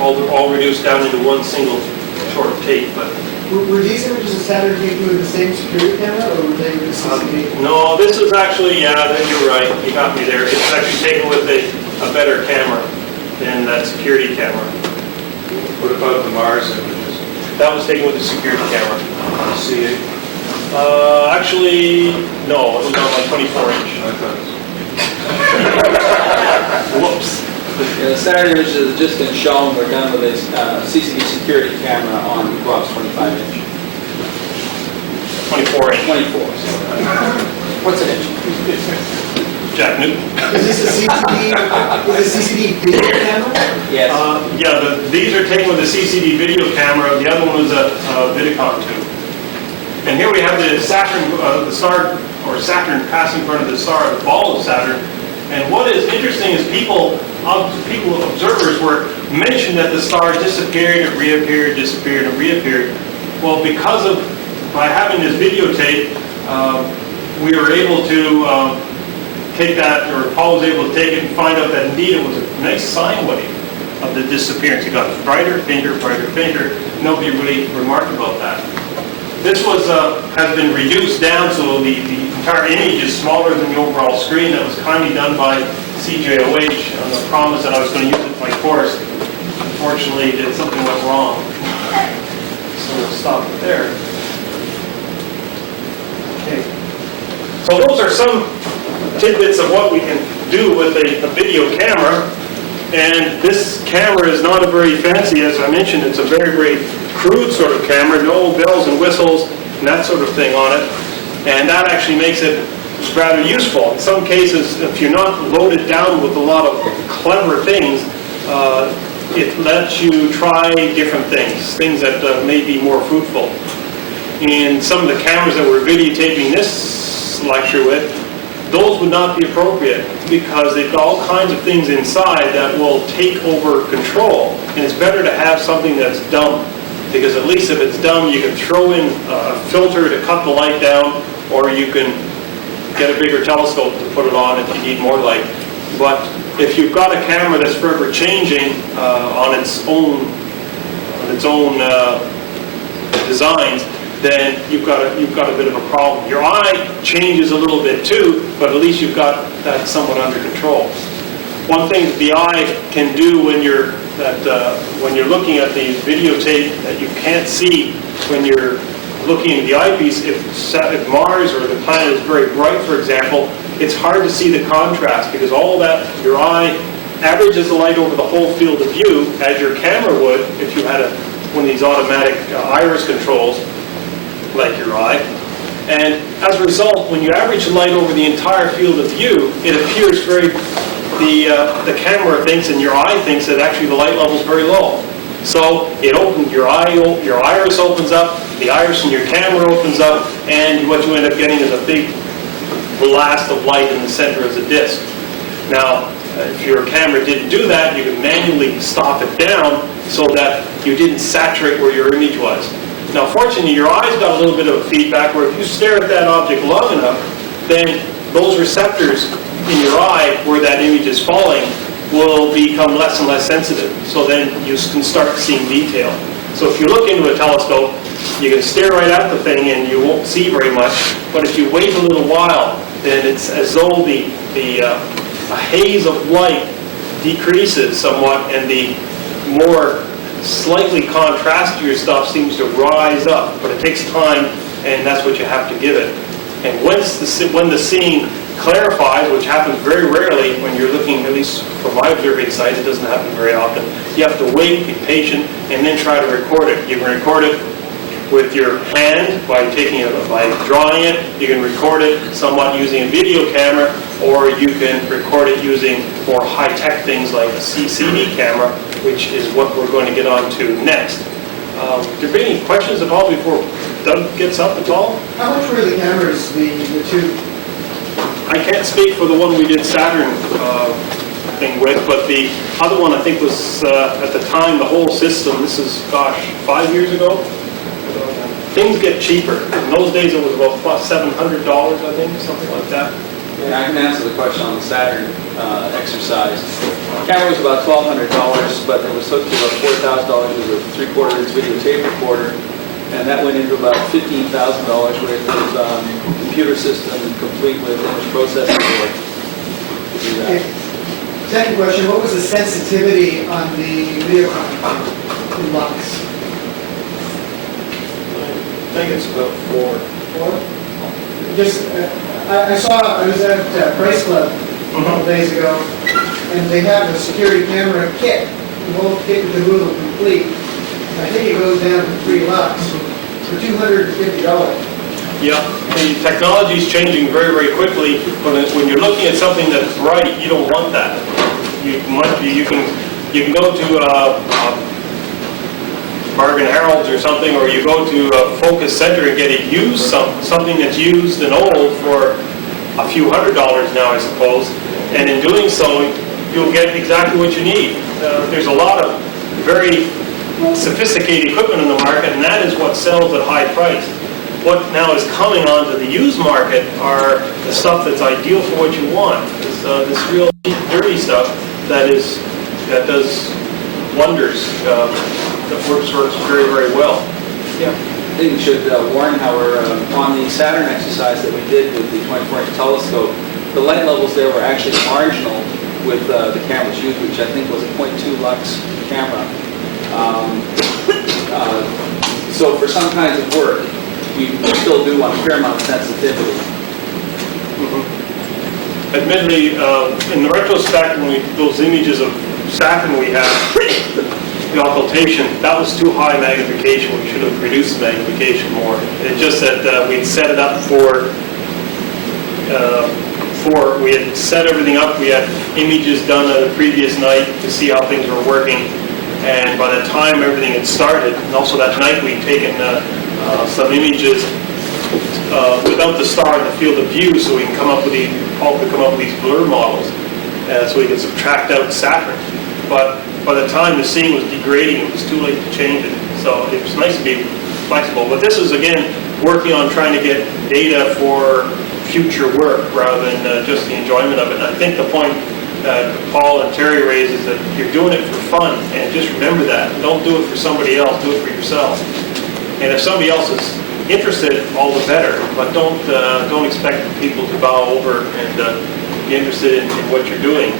all reduced down into one single short tape. But Were these images of Saturn taken with the same security camera, or were they with CCD? no, this is actually, yeah, you're right, you got me there. It's actually taken with a better camera than that security camera. What about the Mars images? That was taken with a security camera. See it? Actually, no, it was on my 24-inch. I thought Whoops. Yeah, the Saturn images have just been shown. We're done with a CCD security camera on Bob's 25-inch. 24-inch. 24. So, what's an inch? Jack Newton. Is this a CCD video camera? Yes. Yeah, these are taken with a CCD video camera. The other one was a Vidicon tube. And here we have the Saturn, the star, or Saturn passing in front of the star, the ball of Saturn. And what is interesting is observers were mentioned that the star disappeared, it reappeared, disappeared, and reappeared. Well, by having this videotape, we were able to take that, or Paul was able to take it and find out that indeed it was a nice sine wave of the disappearance. It got brighter, fainter, brighter, fainter. Nobody really remarked about that. This has been reduced down so the entire image is smaller than the overall screen. That was kindly done by CJOH on the promise that I was going to use it in my course. Unfortunately, something went wrong. So we'll stop it there. Okay. So those are some tidbits of what we can do with a video camera. And this camera is not a very fancy, as I mentioned, it's a very, very crude sort of camera, no bells and whistles. and that sort of thing on it. And that actually makes it rather useful. In some cases, if you're not loaded down with a lot of clever things, it lets you try different things that may be more fruitful. In some of the cameras that we're videotaping this lecture with, those would not be appropriate because they've got all kinds of things inside that will take over control. And it's better to have something that's dumb, because at least if it's dumb, you can throw in a filter to cut the light down, or you can get a bigger telescope to put it on if you need more light. But if you've got a camera that's forever changing on its own designs, then you've got a bit of a problem. Your eye changes a little bit too, but at least you've got that somewhat under control. One thing that the eye can do when you're looking at the videotape that you can't see when you're looking at the eyepiece, if Mars or the planet is very bright, for example, it's hard to see the contrast because all that, your eye averages the light over the whole field of view, as your camera would if you had one of these automatic iris controls, like your eye. And as a result, when you average the light over the entire field of view, it appears the camera thinks and your eye thinks that actually the light level is very low. So your iris opens up, the iris in your camera opens up, and what you end up getting is a big blast of light in the center of the disc. Now, if your camera didn't do that, you could manually stop it down so that you didn't saturate where your image was. Now, fortunately, your eye's got a little bit of feedback where if you stare at that object long enough, then those receptors in your eye where that image is falling will become less and less sensitive. So then you can start seeing detail. So if you look into a telescope, you can stare right at the thing and you won't see very much. But if you wait a little while, then it's as though a haze of light decreases somewhat, and the more slightly contrastier stuff seems to rise up. But it takes time, and that's what you have to give it. And when the seeing clarifies, which happens very rarely when you're looking, at least from my observing site, it doesn't happen very often. You have to wait, be patient, and then try to record it. You can record it with your hand by drawing it. You can record it somewhat using a video camera, or you can record it using more high-tech things like a Ccd camera, which is what we're going to get on to next. There be any questions at all before Doug gets up at all? How much were the cameras, the two? I can't speak for the one we did Saturn thing with, but the other one I think was, at the time, the whole system, this is, 5 years ago. Things get cheaper. In those days it was about $700, I think, something like that. Yeah, I can answer the question on the Saturn exercise. The camera was about $1,200, but it was hooked to about $4,000 with a 3/4-inch videotape recorder, and that went into about $15,000 worth of computer system complete with image processing board to do that. Okay. Second question, what was the sensitivity on the video in lux? I think it's about 4. Just, I was at Price Club a couple days ago, and they have a security camera kit, the whole kit with the Google complete. I think it goes down to 3 lux for $250. Yeah, the technology is changing very, very quickly. When you're looking at something that's bright, you don't want that. You can go to Bargain Harold's or something, or you go to a Focus Center and get it used, something that's used and old for a few $100s now, I suppose. And in doing so, you'll get exactly what you need. There's a lot of very sophisticated equipment in the market, and that is what sells at high price. What now is coming onto the used market are the stuff that's ideal for what you want. This real dirty stuff that does wonders. That works very, very well. Yeah. I think we should warn how we're on the Saturn exercise that we did with the 24-inch telescope. The light levels there were actually marginal with the cameras used, which I think was a 0.2 lux camera. So for some kinds of work, you still do want a fair amount of sensitivity. Mm-hmm. Admittedly, in the retrospect, those images of Saturn we have, the occultation, that was too high magnification. We should have reduced the magnification more. It's just that we'd set it up we had set everything up. We had images done the previous night to see how things were working. And by the time everything had started, and also that night we'd taken some images without the star in the field of view, so we can come up with these blur models, so we can subtract out Saturn. But by the time the scene was degrading, it was too late to change it. So it was nice to be flexible. But this is, again, working on trying to get data for future work rather than just the enjoyment of it. And I think the point that Paul and Terry raised is that you're doing it for fun, and just remember that. Don't do it for somebody else, do it for yourself. And if somebody else is interested, all the better, but don't expect people to bow over and be interested in what you're doing.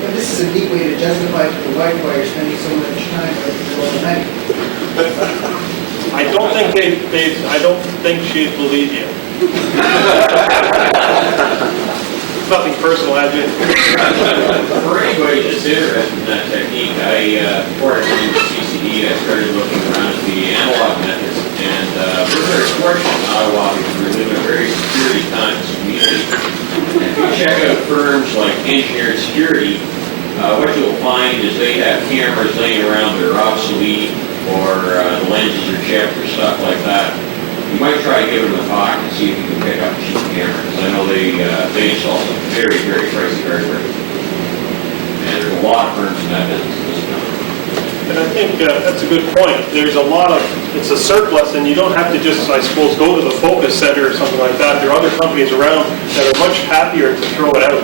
But this is a neat way to justify to the wife why you're spending so much time with the other night. I don't think she'd believe you. Nothing personal, have you? For anybody that's interested in that technique, before I came to CCD, I started looking around at the analog methods, and we're very fortunate in Ottawa because we live in a very security-conscious community. And if you check out firms like Engineered Security, what you'll find is they have cameras laying around that are obsolete, or the lenses are chipped or stuff like that. You might try giving them a talk and see if you can pick up cheap cameras. I know they install some very, very pricey hardware. And there's a lot of firms in that business at this time. And I think that's a good point. There's a lot of, it's a surplus, and you don't have to just, I suppose, go to the Focus Center or something like that. There are other companies around that are much happier to throw it out.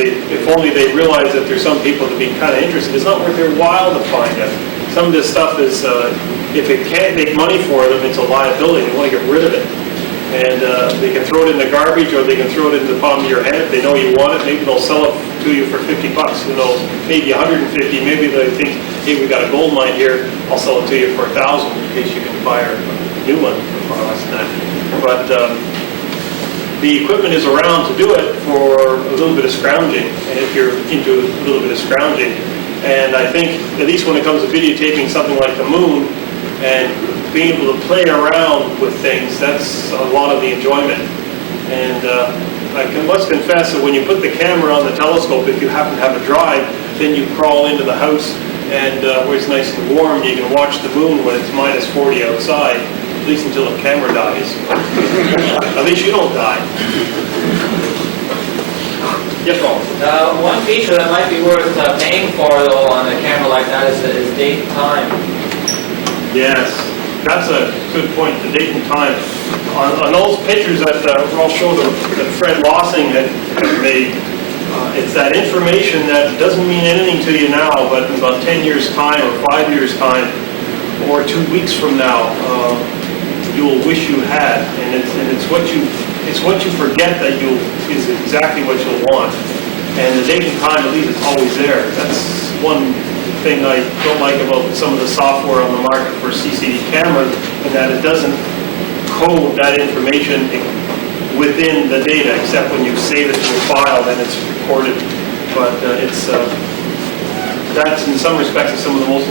If only they realize that there's some people that be kind of interested. It's not worth their while to find it. Some of this stuff is, if it can't make money for them, it's a liability. They want to get rid of it. And they can throw it in the garbage, or they can throw it in the palm of your hand. They know you want it. Maybe they'll sell it to you for $50. Who knows? Maybe 150. Maybe they think, hey, we got a gold mine here. I'll sell it to you for $1,000 in case you can buy a new one for far less than that. But the equipment is around to do it for a little bit of scrounging, and if you're into a little bit of scrounging. And I think, at least when it comes to videotaping something like the moon, and being able to play around with things, that's a lot of the enjoyment. And I must confess that when you put the camera on the telescope, if you happen to have a drive, then you crawl into the house, and where it's nice and warm, you can watch the moon when it's minus 40 outside, at least until the camera dies. At least you don't die. Yes, Paul? One feature that might be worth paying for, though, on a camera like that is date and time. Yes, that's a good point, the date and time. On those pictures that I'll show that Fred Lossing had made, it's that information that doesn't mean anything to you now, but in about 10 years' time or 5 years' time or 2 weeks from now, you'll wish you had. And it's what you forget that is exactly what you'll want. And the date and time, at least, it's always there. That's one thing I don't like about some of the software on the market for CCD cameras, and that it doesn't code that information within the data, except when you save it to a file, then it's recorded. But that's in some respects some of the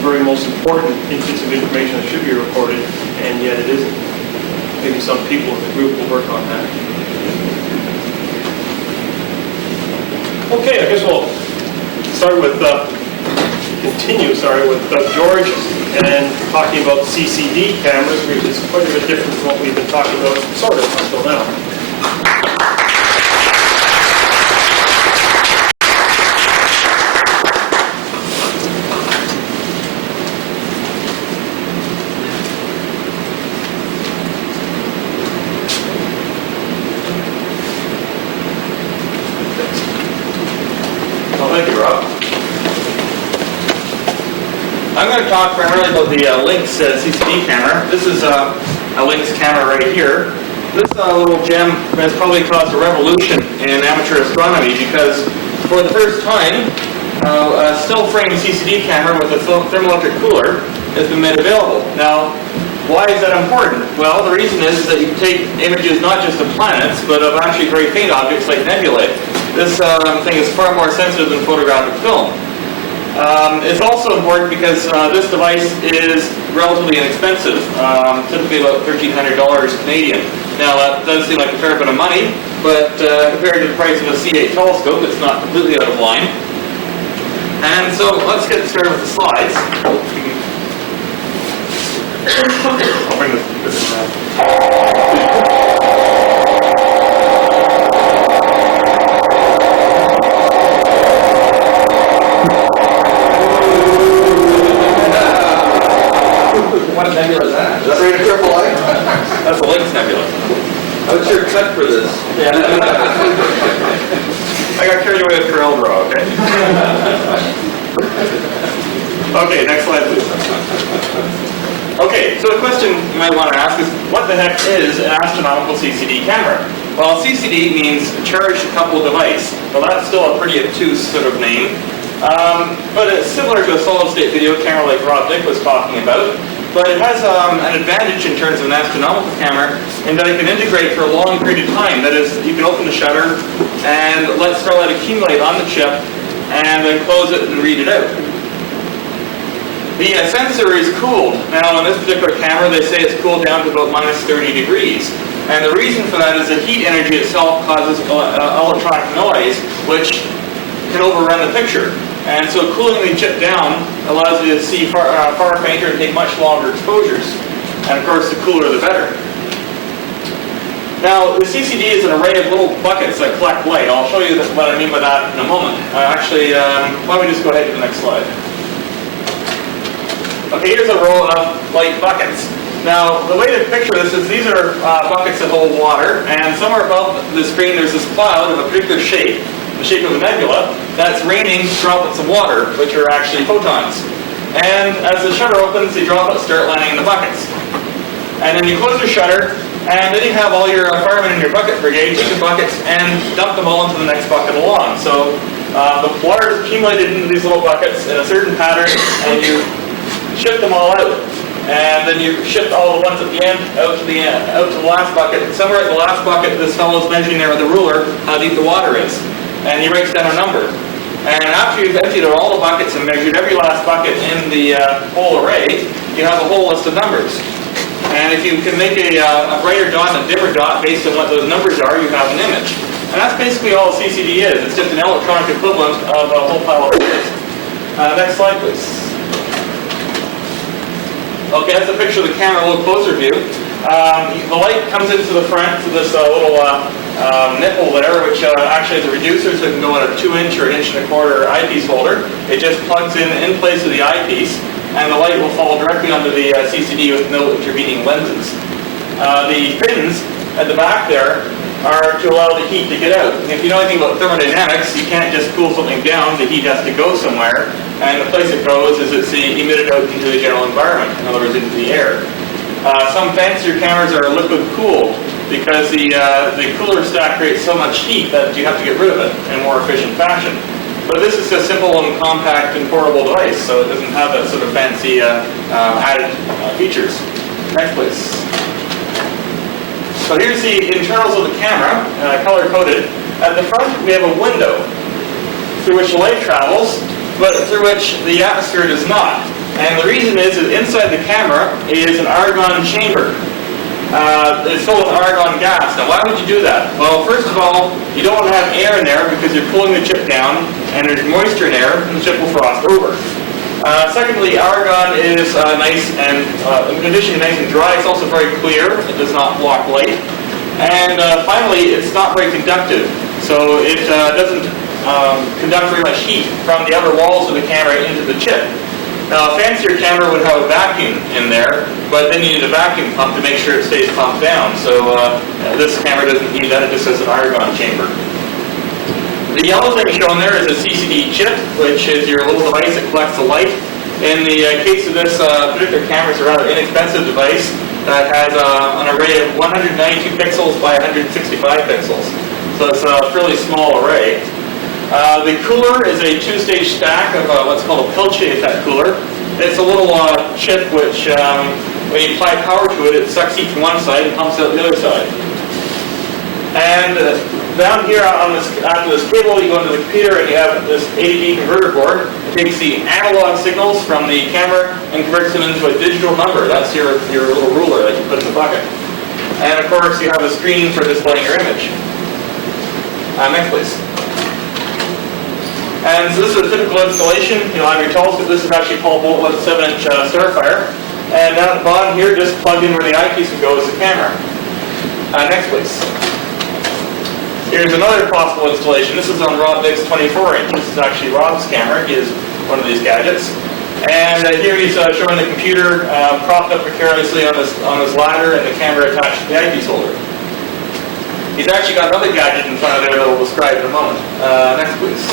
very most important pieces of information that should be recorded, and yet it isn't. Maybe some people in the group will work on that. Okay, I guess we'll start with, continue with George and talking about CCD cameras, which is quite a bit different from what we've been talking about, sort of, until now. I'm going to talk primarily about the Lynx CCD camera. This is a Lynx camera right here. This little gem has probably caused a revolution in amateur astronomy because for the first time, a still frame CCD camera with a thermoelectric cooler has been made available. Now, why is that important? Well, the reason is that you can take images not just of planets, but of actually very faint objects like nebulae. this thing is far more sensitive than photographic film. It's also important because this device is relatively inexpensive, typically about $1,300 Canadian. Now that does seem like a fair bit of money, but compared to the price of a C8 telescope, it's not completely out of line. And so let's get started with the slides. I'll bring this around. What nebula is that? Is that rated triple A? That's a Lynx Nebula. What's your cut for this? Yeah. I got carried away with Corel Draw, okay? Okay, next slide, please. Okay, so the question you might want to ask is, what the heck is an astronomical CCD camera? Well, CCD means charged coupled device. Well, that's still a pretty obtuse sort of name. But it's similar to a solid-state video camera like Rob Dick was talking about. But it has an advantage in terms of an astronomical camera in that it can integrate for a long period of time. That is, you can open the shutter and let starlight accumulate on the chip and then close it and read it out. The sensor is cooled. Now, on this particular camera, they say it's cooled down to about minus 30 degrees. And the reason for that is the heat energy itself causes electronic noise, which can overrun the picture. And so cooling the chip down allows you to see far fainter and take much longer exposures. And of course, the cooler the better. Now, the CCD is an array of little buckets that collect light. I'll show you what I mean by that in a moment. Actually, why don't we just go ahead to the next slide. Okay, here's a row of light buckets. Now, the way to picture this is these are buckets that hold water, and somewhere above the screen there's this cloud of a particular shape, the shape of a nebula, that's raining droplets of water, which are actually photons. And as the shutter opens, the droplets start landing in the buckets. And then you close the shutter, and then you have all your firemen in your bucket brigade take the buckets and dump them all into the next bucket along. So the water is accumulated into these little buckets in a certain pattern, and you shift them all out. And then you shift all the ones at the end out to the last bucket. And somewhere at the last bucket, this fellow's measuring there with a ruler how deep the water is. And he writes down a number. And after you've emptied out all the buckets and measured every last bucket in the whole array, you have a whole list of numbers. And if you can make a brighter dot and a dimmer dot based on what those numbers are, you have an image. And that's basically all CCD is. It's just an electronic equivalent of a whole pile of numbers. Next slide, please. Okay, that's a picture of the camera, a little closer view. The light comes into the front to this little nipple there, which actually is a reducer, so it can go in a 2-inch or 1.25-inch eyepiece holder. It just plugs in place of the eyepiece, and the light will fall directly onto the CCD with no intervening lenses. The fins at the back there are to allow the heat to get out. And if you know anything about thermodynamics, you can't just cool something down, the heat has to go somewhere, and the place it goes is it's emitted out into the general environment, in other words, into the air. Some fancier cameras are liquid cooled because the cooler stack creates so much heat that you have to get rid of it in a more efficient fashion. But this is a simple and compact and portable device, so it doesn't have that sort of fancy added features. Next, please. So here's the internals of the camera, color-coded. At the front, we have a window through which the light travels, but through which the atmosphere does not. And the reason is that inside the camera is an argon chamber. It's filled with argon gas. Now, why would you do that? Well, first of all, you don't want to have air in there because you're cooling the chip down, and there's moisture in there, and the chip will frost over. Secondly, argon is nice and, in addition to nice and dry, it's also very clear. It does not block light. And finally, it's not very conductive. So it doesn't conduct very much heat from the outer walls of the camera into the chip. Now, a fancier camera would have a vacuum in there, but then you need a vacuum pump to make sure it stays pumped down. So this camera doesn't need that, it just has an argon chamber. The yellow thing shown there is a Ccd Chip, which is your little device that collects the light. In the case of this particular camera, it's a rather inexpensive device that has an array of 192 pixels by 165 pixels. So it's a fairly small array. The cooler is a 2-stage stack of what's called a Pilche effect cooler. It's a little chip which, when you apply power to it, it sucks heat from one side and pumps out the other side. And down here on this, after this cable, you go into the computer and you have this AD converter board. It takes the analog signals from the camera and converts them into a digital number. That's your little ruler that you put in the bucket. And of course, you have a screen for displaying your image. Next, please. And so this is a typical installation. You know, on your telescope, this is actually Paul Bolt with a 7-inch Starfire. And down at the bottom here, just plugged in where the eyepiece would go is the camera. Next, please. Here's another possible installation. This is on Rob Dick's 24-inch. This is actually Rob's camera. He is one of these gadgets. And here he's showing the computer propped up precariously on this ladder and the camera attached to the eyepiece holder. He's actually got another gadget in front of there that we'll describe in a moment. Next, please.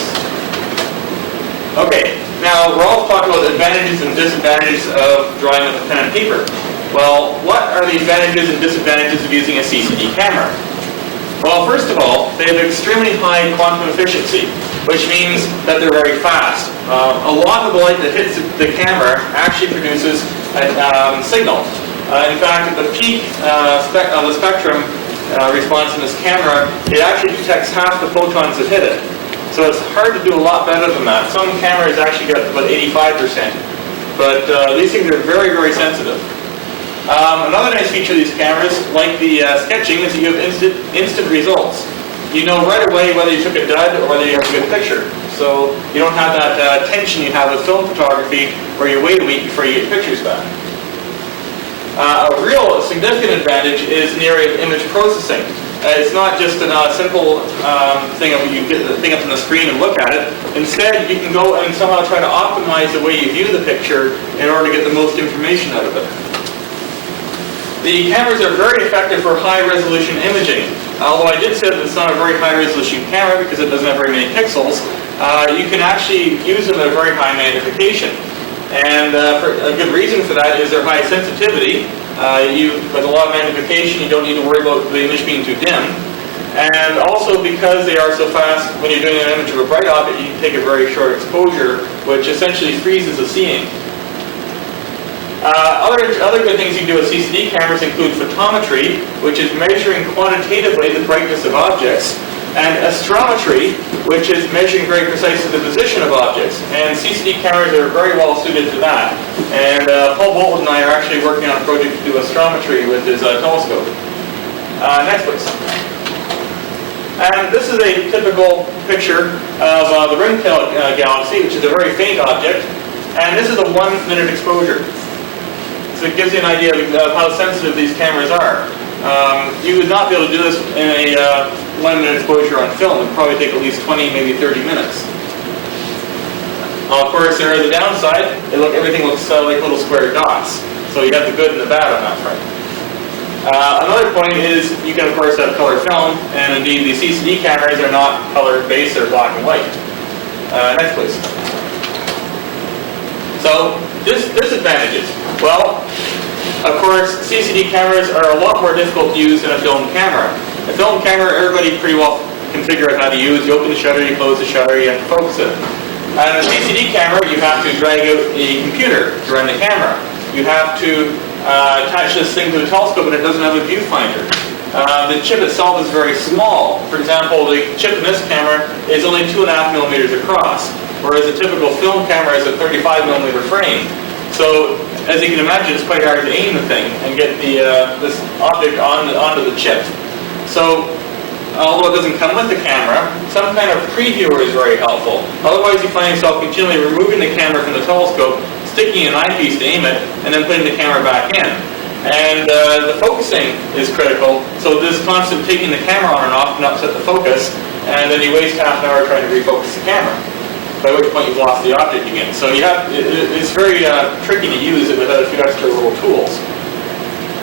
Okay, now we're all talking about the advantages and disadvantages of drawing with a pen and paper. Well, what are the advantages and disadvantages of using a CCD camera? Well, first of all, they have extremely high quantum efficiency, which means that they're very fast. A lot of the light that hits the camera actually produces a signal. In fact, at the peak of the spectrum response in this camera, it actually detects half the photons that hit it. So it's hard to do a lot better than that. Some cameras actually get about 85%, but these things are very, very sensitive. Another nice feature of these cameras, like the sketching, is that you have instant results. You know right away whether you took a dud or whether you have a good picture. So you don't have that tension you have with film photography where you wait a week before you get pictures back. A real significant advantage is in the area of image processing. It's not just a simple thing of you get the thing up on the screen and look at it. Instead, you can go and somehow try to optimize the way you view the picture in order to get the most information out of it. The cameras are very effective for high-resolution imaging. Although I did say that it's not a very high-resolution camera because it doesn't have very many pixels, you can actually use them at a very high magnification. And for a good reason for that is their high sensitivity. With a lot of magnification, you don't need to worry about the image being too dim. And also because they are so fast, when you're doing an image of a bright object, you can take a very short exposure, which essentially freezes the seeing. Other good things you can do with CCD cameras include photometry, which is measuring quantitatively the brightness of objects, and astrometry, which is measuring very precisely the position of objects. And CCD cameras are very well suited to that. And Paul Bolton and I are actually working on a project to do astrometry with his telescope. Next, please. And this is a typical picture of the Ringtail galaxy, which is a very faint object. And this is a 1-minute exposure. So it gives you an idea of how sensitive these cameras are. You would not be able to do this in a 1-minute exposure on film. It would probably take at least 20, maybe 30 minutes. Of course, there is a downside. Everything looks like little square dots. So you have the good and the bad on that front. Another point is you can, of course, have color film, and indeed the CCD cameras are not color-based, they're black and white. Next, please. So, disadvantages. Well, of course, CCD cameras are a lot more difficult to use than a film camera. A film camera, everybody pretty well can figure out how to use. You open the shutter, you close the shutter, you have to focus it. And a CCD camera, you have to drag out a computer to run the camera. You have to attach this thing to the telescope, and it doesn't have a viewfinder. The chip itself is very small. For example, the chip in this camera is only 2.5 millimeters across, whereas a typical film camera is a 35 millimeter frame. So, as you can imagine, it's quite hard to aim the thing and get this object onto the chip. So, although it doesn't come with the camera, some kind of previewer is very helpful. Otherwise, you find yourself continually removing the camera from the telescope, sticking an eyepiece to aim it, and then putting the camera back in. And the focusing is critical, so this constant taking the camera on and off can upset the focus, and then you waste half an hour trying to refocus the camera, by which point you've lost the object again. So it's very tricky to use it without a few extra little tools.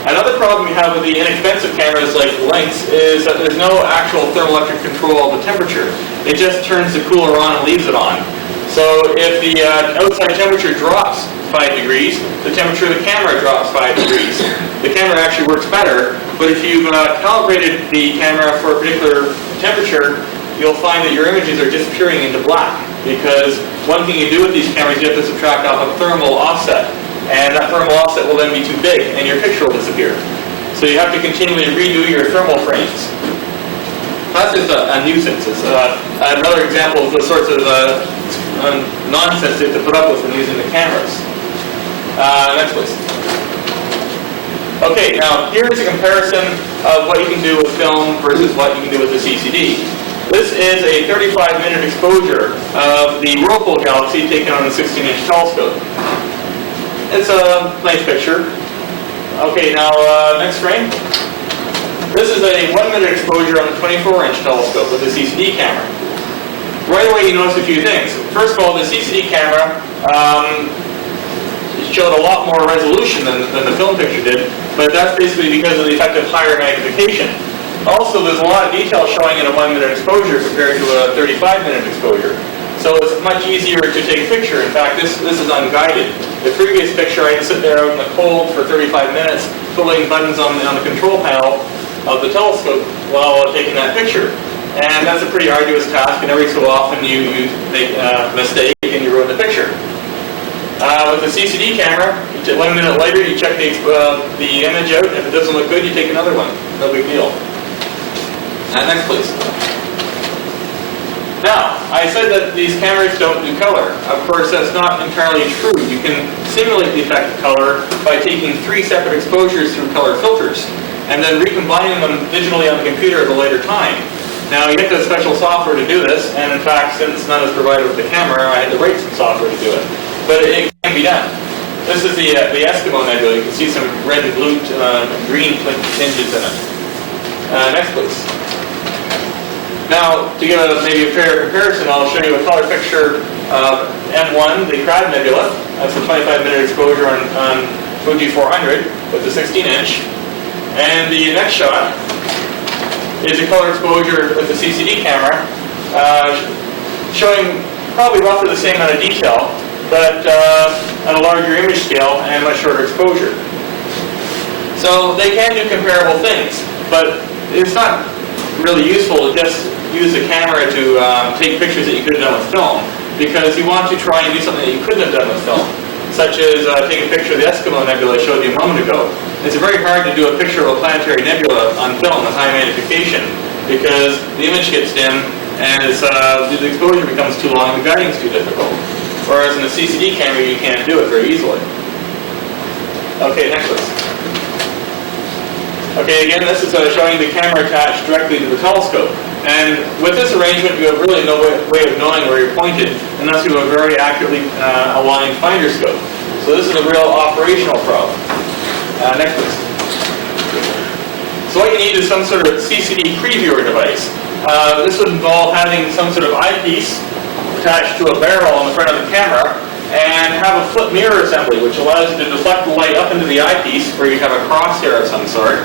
Another problem you have with the inexpensive cameras like Lynx is that there's no actual thermoelectric control of the temperature. It just turns the cooler on and leaves it on. So if the outside temperature drops 5 degrees, the temperature of the camera drops 5 degrees. The camera actually works better, but if you've calibrated the camera for a particular temperature, you'll find that your images are disappearing into black, because one thing you do with these cameras, you have to subtract off a thermal offset, and that thermal offset will then be too big, and your picture will disappear. So you have to continually redo your thermal frames. that's just a nuisance. It's another example of the sorts of nonsense they have to put up with when using the cameras. Next please. Okay, now here's a comparison of what you can do with film versus what you can do with the CCD. This is a 35-minute exposure of the Whirlpool galaxy taken on a 16-inch telescope. It's a nice picture. Okay, now next frame. This is a 1-minute exposure on a 24-inch telescope with a CCD camera. Right away you notice a few things. First of all, the CCD camera showed a lot more resolution than the film picture did, but that's basically because of the effect of higher magnification. Also, there's a lot of detail showing in a 1-minute exposure compared to a 35-minute exposure. So it's much easier to take a picture. In fact, this is unguided. The previous picture, I had to sit there out in the cold for 35 minutes, twiddling buttons on the control panel of the telescope while taking that picture. And that's a pretty arduous task, and every so often you make a mistake and you ruin the picture. With the CCD camera, 1 minute later you check the image out, and if it doesn't look good, you take another one. No big deal. Next please. Now, I said that these cameras don't do color. Of course, that's not entirely true. You can simulate the effect of color by taking 3 separate exposures through color filters, and then recombining them digitally on the computer at a later time. Now, you have to have special software to do this, and in fact, since none is provided with the camera, I had to write some software to do it. But it can be done. This is the Eskimo Nebula. You can see some red and blue, green tinges in it. Next, please. Now, to give maybe a fair comparison, I'll show you a color picture of M1, the Crab Nebula. That's a 25-minute exposure on Fuji 400 with the 16-inch. And the next shot is a color exposure with the CCD camera, showing probably roughly the same amount of detail, but at a larger image scale and much shorter exposure. So they can do comparable things, but it's not really useful to just use the camera to take pictures that you could have done with film, because you want to try and do something that you couldn't have done with film, such as take a picture of the Eskimo Nebula I showed you a moment ago. It's very hard to do a picture of a planetary nebula on film with high magnification, because the image gets dim and the exposure becomes too long and the guiding is too difficult. Whereas in a CCD camera, you can't do it very easily. Okay, next please. Okay, again, this is showing the camera attached directly to the telescope. And with this arrangement, you have really no way of knowing where you're pointed unless you have a very accurately aligned finder scope. So this is a real operational problem. Next please. So what you need is some sort of Ccd Previewer device. This would involve having some sort of eyepiece attached to a barrel on the front of the camera, and have a flip mirror assembly, which allows you to deflect the light up into the eyepiece, where you have a crosshair of some sort,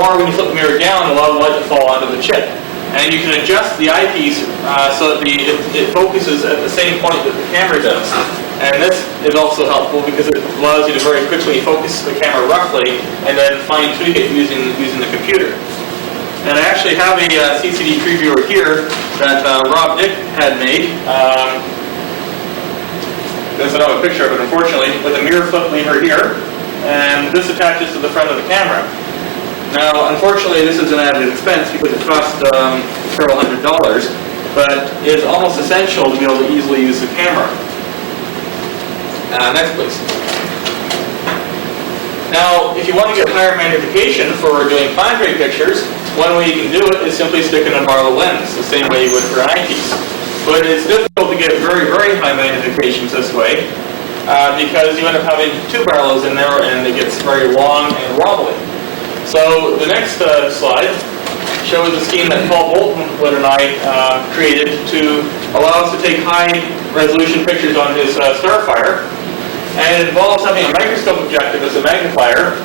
or when you flip the mirror down, allow the light to fall onto the chip. And you can adjust the eyepiece so that it focuses at the same point that the camera does. And this is also helpful because it allows you to very quickly focus the camera roughly, and then fine tweak it using the computer. And I actually have a Ccd Previewer here that Rob Dick had made. There's another picture of it, unfortunately, with a mirror flip lever here, and this attaches to the front of the camera. Now, unfortunately, this is an added expense because it costs several $100s, but it's almost essential to be able to easily use the camera. Next, please. Now, if you want to get higher magnification for doing planetary pictures, one way you can do it is simply stick in a Barlow lens, the same way you would for an eyepiece. But it's difficult to get very, very high magnifications this way, because you end up having 2 Barlows in there and it gets very long and wobbly. So the next slide shows a scheme that Paul Boltonwood and I created to allow us to take high resolution pictures on his Starfire. And it involves having a microscope objective as a magnifier,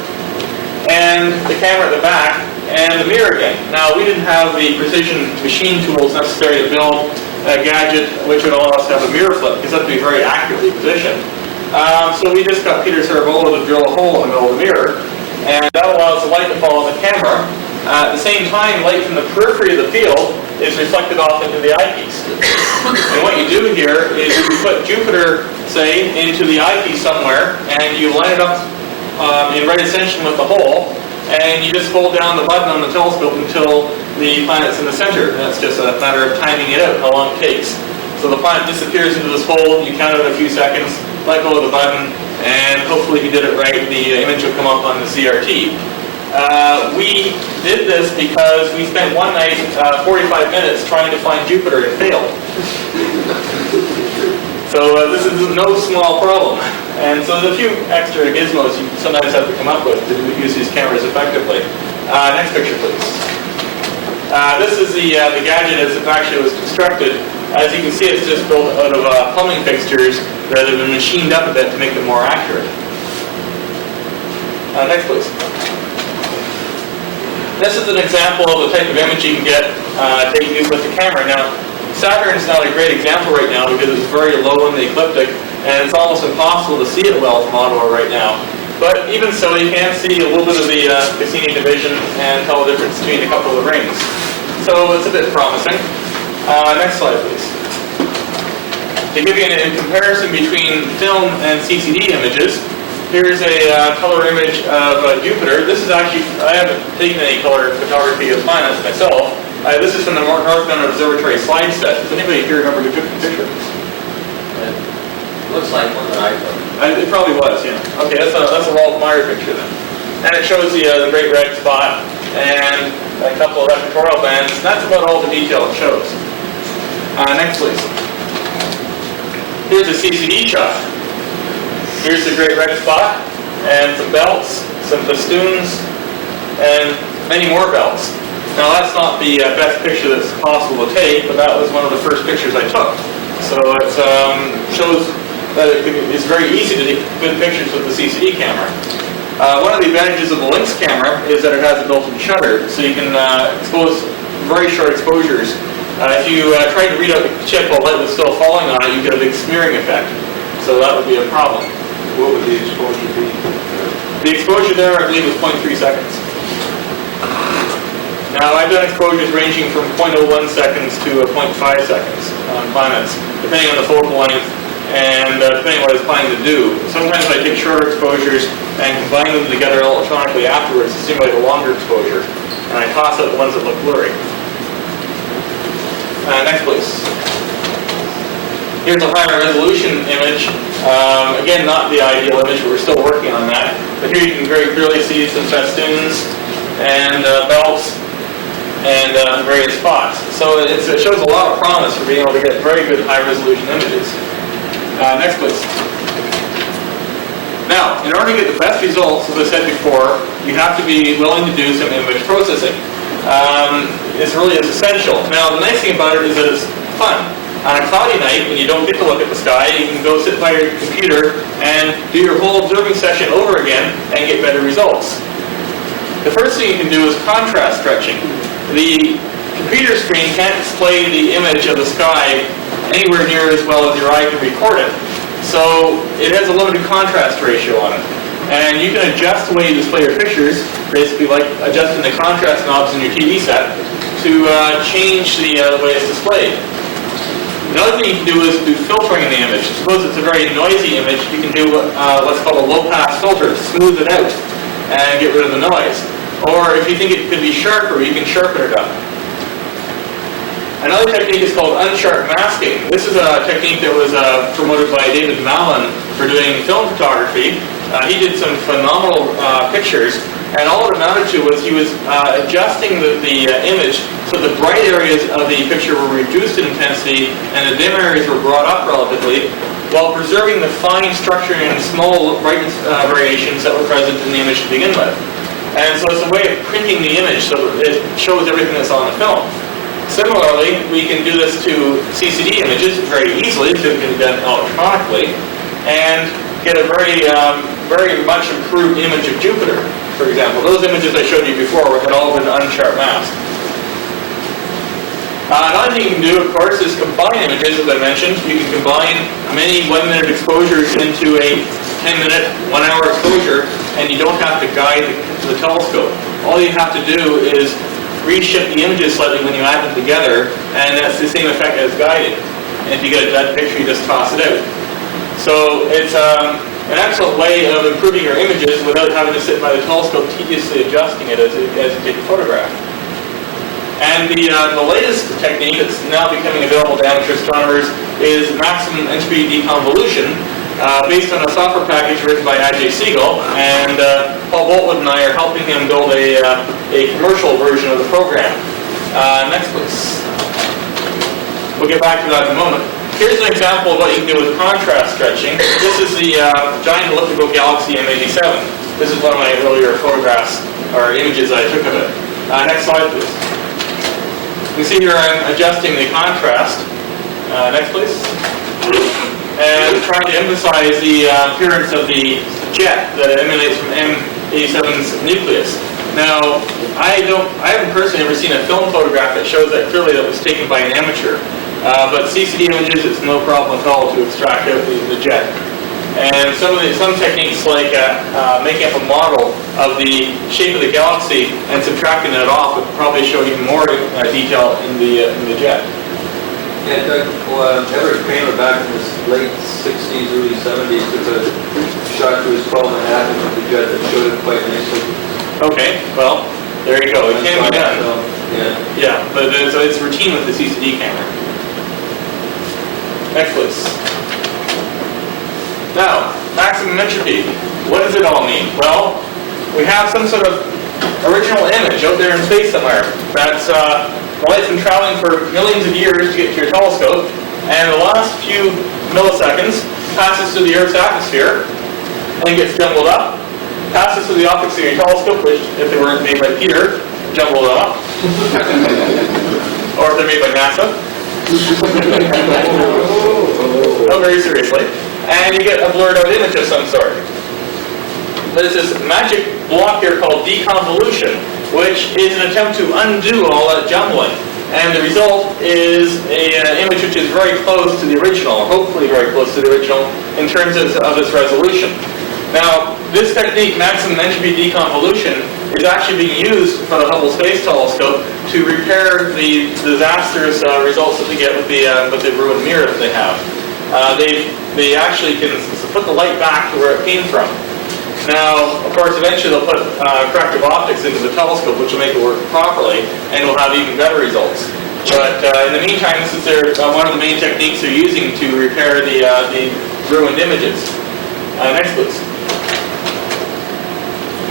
and the camera at the back, and the mirror again. Now, we didn't have the precision machine tools necessary to build a gadget which would allow us to have a mirror flip, because that would be very accurately positioned. So we just got Peter Sarabola to drill a hole in the middle of the mirror, and that allows the light to fall on the camera. At the same time, light from the periphery of the field is reflected off into the eyepiece. And what you do here is you put Jupiter, say, into the eyepiece somewhere, and you line it up in right ascension with the hole, and you just hold down the button on the telescope until the planets in the center. That's just a matter of timing it out, how long it takes. So the planet disappears into this hole, you count it a few seconds, let go of the button, and hopefully if you did it right, the image will come up on the CRT. We did this because we spent one night, 45 minutes, trying to find Jupiter and failed. So this is no small problem. And so there's a few extra gizmos you sometimes have to come up with to use these cameras effectively. Next picture, please. This is the gadget as it actually was constructed. As you can see, it's just built out of plumbing fixtures that have been machined up a bit to make them more accurate. Next, please. This is an example of the type of image you can get taken with the camera. Now, Saturn is not a great example right now because it's very low in the ecliptic, and it's almost impossible to see it well from Ottawa right now. But even so, you can see a little bit of the Cassini division and tell the difference between a couple of the rings. So it's a bit promising. Next slide, please. To give you a comparison between film and CCD images, here's a color image of Jupiter. This is actually, I haven't taken any color photography of planets myself. This is from the Northbound Observatory slide set. Does anybody here remember who took the picture? Looks like one that I took. It probably was, yeah. Okay, that's a Walt Meyer picture then. And it shows the great red spot and a couple of equatorial bands. That's about all the detail it shows. Next, please. Here's a CCD shot. Here's the great red spot, and some belts, some festoons, and many more belts. Now that's not the best picture that's possible to take, but that was one of the first pictures I took. So it shows that it's very easy to take good pictures with the CCD camera. One of the advantages of the Lynx camera is that it has a built-in shutter, so you can expose very short exposures. If you tried to read out the chip while light was still falling on it, you get a big smearing effect. So that would be a problem. What would the exposure be? The exposure there, I believe, was 0.3 seconds. Now, I've done exposures ranging from 0.01 seconds to 0.5 seconds on planets, depending on the focal length and depending on what I was planning to do. Sometimes I take shorter exposures and combine them together electronically afterwards to simulate a longer exposure, and I toss out the ones that look blurry. Next, please. Here's a higher resolution image. Again, not the ideal image, but we're still working on that. But here you can very clearly see some festoons and belts and various spots. So it shows a lot of promise for being able to get very good high resolution images. Next, please. Now, in order to get the best results, as I said before, you have to be willing to do some image processing. It really is essential. Now, the nice thing about it is that it's fun. On a cloudy night, when you don't get to look at the sky, you can go sit by your computer and do your whole observing session over again and get better results. The first thing you can do is contrast stretching. The computer screen can't display the image of the sky anywhere near as well as your eye can record it. So it has a limited contrast ratio on it. And you can adjust the way you display your pictures, basically like adjusting the contrast knobs in your TV set, to change the way it's displayed. Another thing you can do is do filtering in the image. Suppose it's a very noisy image, you can do what's called a low-pass filter, smooth it out and get rid of the noise. Or if you think it could be sharper, you can sharpen it up. Another technique is called Unsharp Masking. This is a technique that was promoted by David Mallon for doing film photography. He did some phenomenal pictures, and all it amounted to was he was adjusting the image so the bright areas of the picture were reduced in intensity and the dim areas were brought up relatively, while preserving the fine structure and small brightness variations that were present in the image to begin with. And so it's a way of printing the image so that it shows everything that's on the film. Similarly, we can do this to CCD images very easily because it can be done electronically, and get a very much improved image of Jupiter, for example. Those images I showed you before had all been unsharp masked. Another thing you can do, of course, is combine images, as I mentioned. You can combine many 1-minute exposures into a 10-minute, 1-hour exposure, and you don't have to guide the telescope. All you have to do is reshift the images slightly when you add them together, and that's the same effect as guiding. And if you get a dead picture, you just toss it out. So it's an excellent way of improving your images without having to sit by the telescope tediously adjusting it as you take a photograph. And the latest technique that's now becoming available to amateur astronomers is maximum entropy deconvolution, based on a software package written by Ajay Siegel, and Paul Boltwood and I are helping him build a commercial version of the program. Next, please. We'll get back to that in a moment. Here's an example of what you can do with contrast stretching. This is the giant elliptical galaxy M87. This is one of my earlier photographs, or images I took of it. Next slide, please. You can see here I'm adjusting the contrast. Next, please. And trying to emphasize the appearance of the jet that emanates from M87's nucleus. Now, I haven't personally ever seen a film photograph that shows that clearly that was taken by an amateur. But CCD images, it's no problem at all to extract out the jet. And some techniques like making up a model of the shape of the galaxy and subtracting it off would probably show even more detail in the jet. Yeah, Doug, Everett Kramer back in the late 60s, early 70s took a shot to his 12.5 of the jet that showed it quite nicely. Okay, well, there you go. It can be done. Yeah. Yeah, but so it's routine with the CCD camera. Next, please. Now, maximum entropy. What does it all mean? Well, we have some sort of original image out there in space somewhere. That's the light's been traveling for millions of years to get to your telescope, and the last few milliseconds passes through the Earth's atmosphere and gets jumbled up, passes through the optics of your telescope, which, if they weren't made by Peter, jumbled up, or if they're made by NASA. No, very seriously. And you get a blurred out image of some sort. There's this magic block here called deconvolution, which is an attempt to undo all that jumbling. And the result is an image which is very close to the original, hopefully very close to the original, in terms of its resolution. Now, this technique, maximum entropy deconvolution, is actually being used for the Hubble Space Telescope to repair the disastrous results that they get with the ruined mirror that they have. They actually can put the light back to where it came from. Now, of course, eventually they'll put corrective optics into the telescope, which will make it work properly, and will have even better results. But in the meantime, this is one of the main techniques they're using to repair the ruined images. Next, please.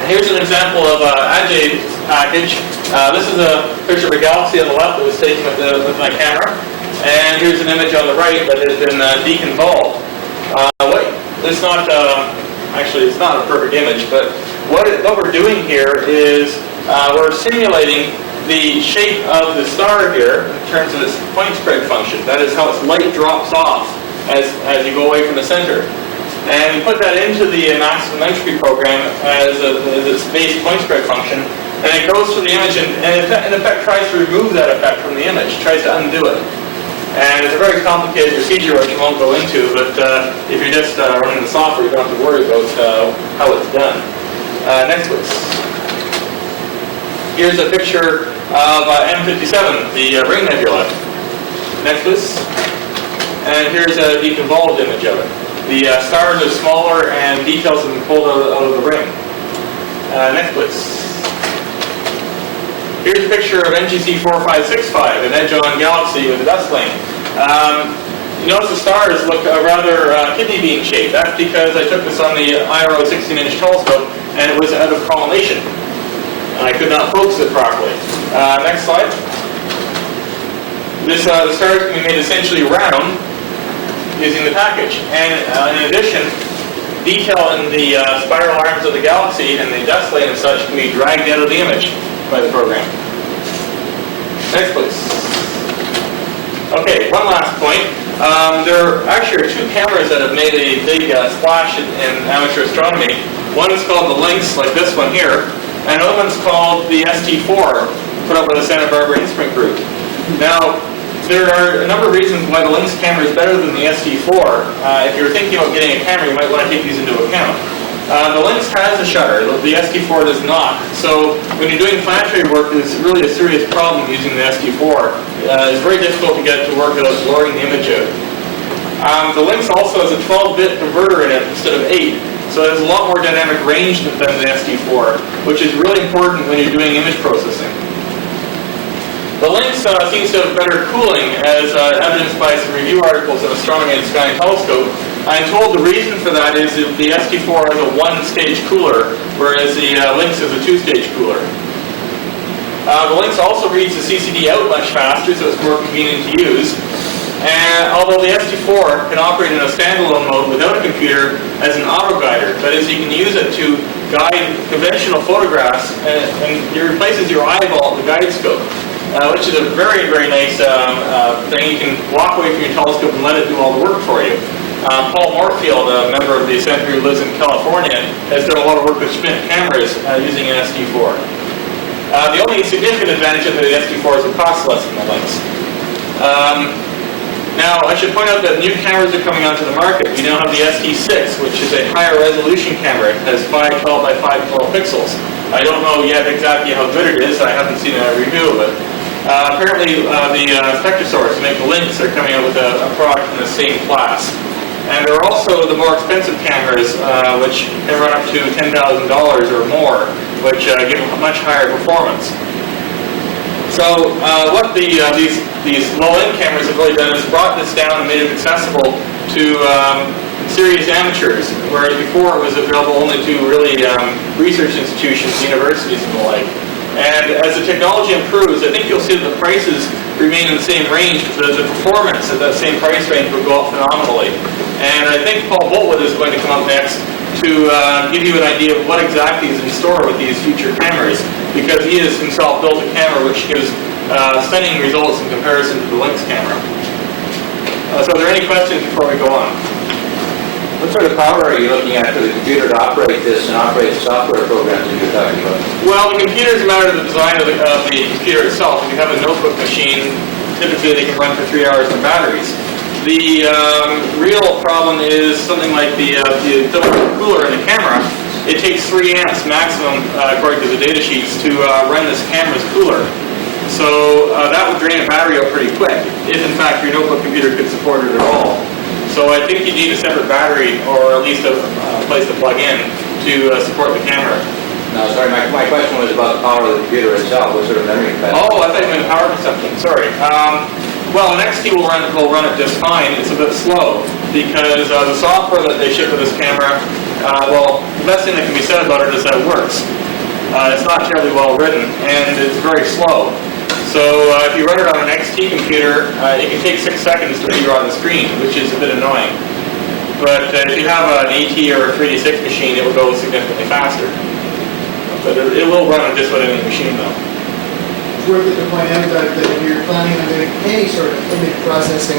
Here's an example of Ajay's package. This is a picture of a galaxy on the left that was taken with my camera. And here's an image on the right that has been deconvolved. It's not, actually it's not a perfect image, but what we're doing here is we're simulating the shape of the star here in terms of its point spread function. That is how its light drops off as you go away from the center. And we put that into the maximum entropy program as its base point spread function, and it goes through the image and in effect tries to remove that effect from the image, tries to undo it. And it's a very complicated procedure which I won't go into, but if you're just running the software, you don't have to worry about how it's done. Next, please. Here's a picture of M57, the Ring Nebula. Next, please. And here's a deconvolved image of it. The stars are smaller and details have been pulled out of the ring. Next, please. Here's a picture of NGC 4565, an edge-on galaxy with a dust lane. You notice the stars look rather kidney bean shaped. That's because I took this on the IRO 16-inch telescope and it was out of collimation. And I could not focus it properly. Next slide. The stars can be made essentially round using the package. And in addition, detail in the spiral arms of the galaxy and the dust lane and such can be dragged out of the image by the program. Next, please. Okay, one last point. There actually are two cameras that have made a big splash in amateur astronomy. One is called the Lynx, like this one here, and another one's called the ST4, put up by the Santa Barbara Instrument Group. Now, there are a number of reasons why the Lynx camera is better than the ST4. If you're thinking about getting a camera, you might want to take these into account. The Lynx has a shutter, the ST4 does not. So when you're doing planetary work, it's really a serious problem using the ST4. It's very difficult to get it to work without blurring the image out. The Lynx also has a 12-bit converter in it instead of 8. So it has a lot more dynamic range than the ST4, which is really important when you're doing image processing. The Lynx seems to have better cooling, as evidenced by some review articles in Astronomy and Sky and Telescope. I'm told the reason for that is that the ST4 has a one-stage cooler, whereas the Lynx is a two-stage cooler. The Lynx also reads the CCD out much faster, so it's more convenient to use. And although the ST4 can operate in a standalone mode without a computer as an auto-guider, that is, you can use it to guide conventional photographs, and it replaces your eyeball at the guide scope, which is a very, very nice thing. You can walk away from your telescope and let it do all the work for you. Paul Morfield, a member of the Center who lives in California, has done a lot of work with Schmidt cameras using an ST4. The only significant advantage of the ST4 is it costs less than the Lynx. Now, I should point out that new cameras are coming onto the market. We now have the ST6, which is a higher resolution camera. It has 512 by 512 pixels. I don't know yet exactly how good it is. I haven't seen a review of it. Apparently, the Spectrosaurs, make the Lynx, are coming out with a product in the same class. And there are also the more expensive cameras, which can run up to $10,000 or more, which give a much higher performance. So what these low-end cameras have really done is brought this down and made it accessible to serious amateurs, whereas before it was available only to really research institutions, universities, and the like. And as the technology improves, I think you'll see that the prices remain in the same range, but the performance at that same price range will go up phenomenally. And I think Paul Boltwood is going to come up next to give you an idea of what exactly is in store with these future cameras, because he has himself built a camera which gives stunning results in comparison to the Lynx camera. So are there any questions before we go on? What sort of power are you looking at for the computer to operate this and operate the software programs that you're talking about? Well, the computers matter to the design of the computer itself. If you have a notebook machine, typically they can run for 3 hours on batteries. The real problem is something like the cooler in the camera. It takes 3 amps maximum, according to the data sheets, to run this camera's cooler. So that would drain a battery out pretty quick, if in fact your notebook computer could support it at all. So I think you need a separate battery, or at least a place to plug in to support the camera. No, sorry, my question was about the power of the computer itself. What sort of memory capacity? Oh, I thought you meant power consumption. Sorry. Well, an XT will run it just fine. It's a bit slow because the software that they ship with this camera, well, the best thing that can be said about it is that it works. It's not terribly well written, and it's very slow. So if you run it on an XT computer, it can take 6 seconds to read on the screen, which is a bit annoying. But if you have an AT or a 3D6 machine, it will go significantly faster. But it will run on just about any machine, though. It's worth it to point out that if you're planning on doing any sort of image processing,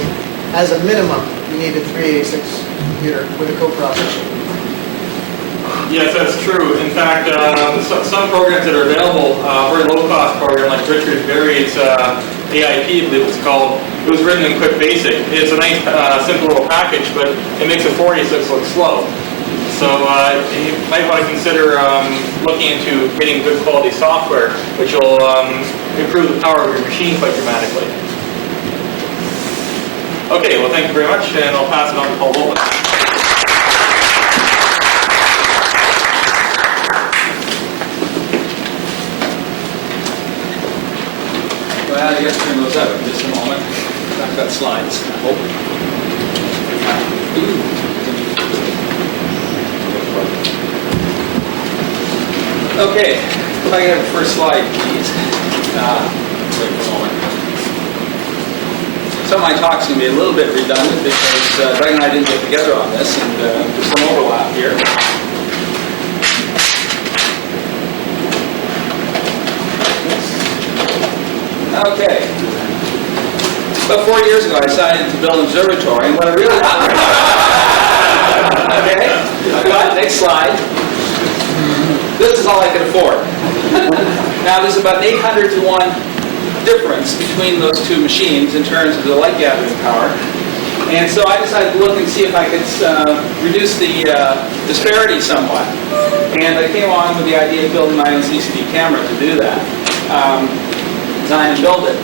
as a minimum, you need a 386 computer with a co-processor. Yes, that's true. In fact, some programs that are available, very low-cost program like Richard Berry's AIP, I believe it's called, it was written in Quick Basic. It's a nice, simple little package, but it makes a 46 look slow. So you might want to consider looking into getting good quality software, which will improve the power of your machine quite dramatically. Okay, well, thank you very much, and I'll pass it on to Paul Boltwood. Well, you have to turn those up in just a moment. I've got slides, I hope. Okay, if I can have the first slide, please. Wait a moment. Some of my talk's going to be a little bit redundant because Doug and I didn't get together on this, and there's some overlap here. Okay. About 4 years ago, I decided to build an observatory, and what I really okay, but next slide. This is all I could afford. Now, there's about 800 to 1 difference between those two machines in terms of the light gathering power. And so I decided to look and see if I could reduce the disparity somewhat. And I came along with the idea of building my own CCD camera to do that. Design and build it.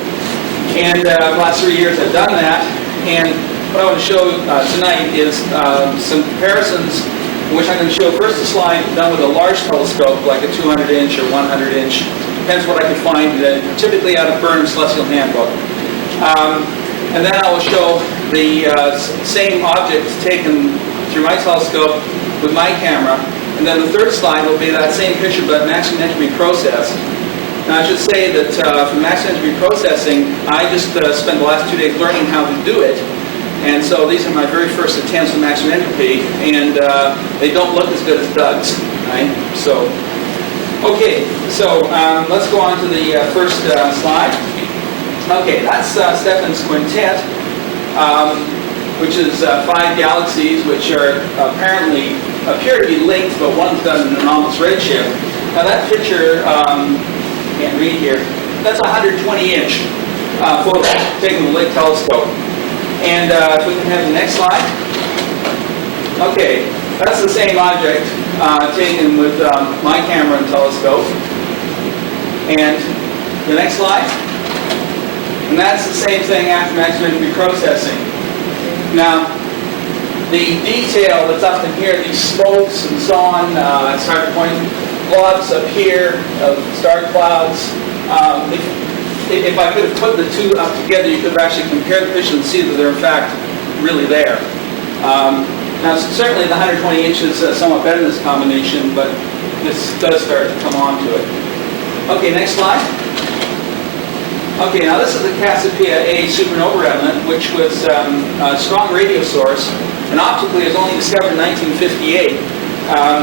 And the last 3 years I've done that. And what I want to show tonight is some comparisons, in which I'm going to show first a slide done with a large telescope, like a 200-inch or 100-inch Depends what I can find, typically out of Burnham's Celestial Handbook. And then I will show the same objects taken through my telescope with my camera. And then the third slide will be that same picture, but maximum entropy process. Now I should say that for maximum entropy processing, I just spent the last 2 days learning how to do it. And so these are my very first attempts at maximum entropy, and they don't look as good as Doug's, right? So, okay, so let's go on to the first slide. Okay, that's Stefan's quintet, which is 5 galaxies, which are appear to be linked, but one's done an anomalous redshift. Now that picture, can't read here, that's a 120-inch photo taken with a Lick telescope. And if we can have the next slide. Okay, that's the same object taken with my camera and telescope. And the next slide. And that's the same thing after maximum entropy processing. Now, the detail that's up in here, these spokes and so on, it's hard to point, blobs up here of star clouds. If I could have put the two up together, you could have actually compared the picture and see that they're in fact really there. Now, certainly the 120 inches is somewhat better in this combination, but this does start to come on to it. Okay, next slide. Okay, now this is the Casapia A supernova remnant, which was a strong radio source, and optically was only discovered in 1958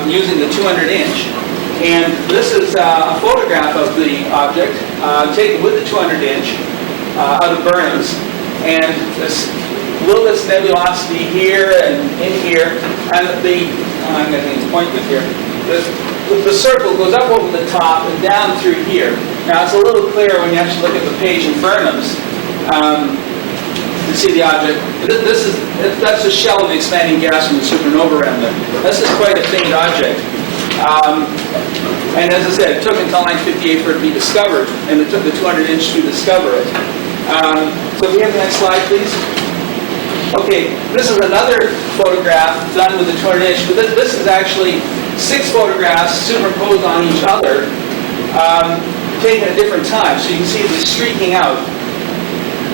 using the 200-inch. And this is a photograph of the object taken with the 200-inch out of Burnham's. And this little bit of nebulosity here and in here, and I'm getting an appointment here. The circle goes up over the top and down through here. Now it's a little clearer when you actually look at the page in Burnham's to see the object. That's the shell of the expanding gas from the supernova remnant. This is quite a faint object. And as I said, it took until 1958 for it to be discovered, and it took the 200-inch to discover it. So if we have the next slide, please. Okay, this is another photograph done with the 200-inch, but this is actually 6 photographs superimposed on each other, taken at different times. So you can see the streaking out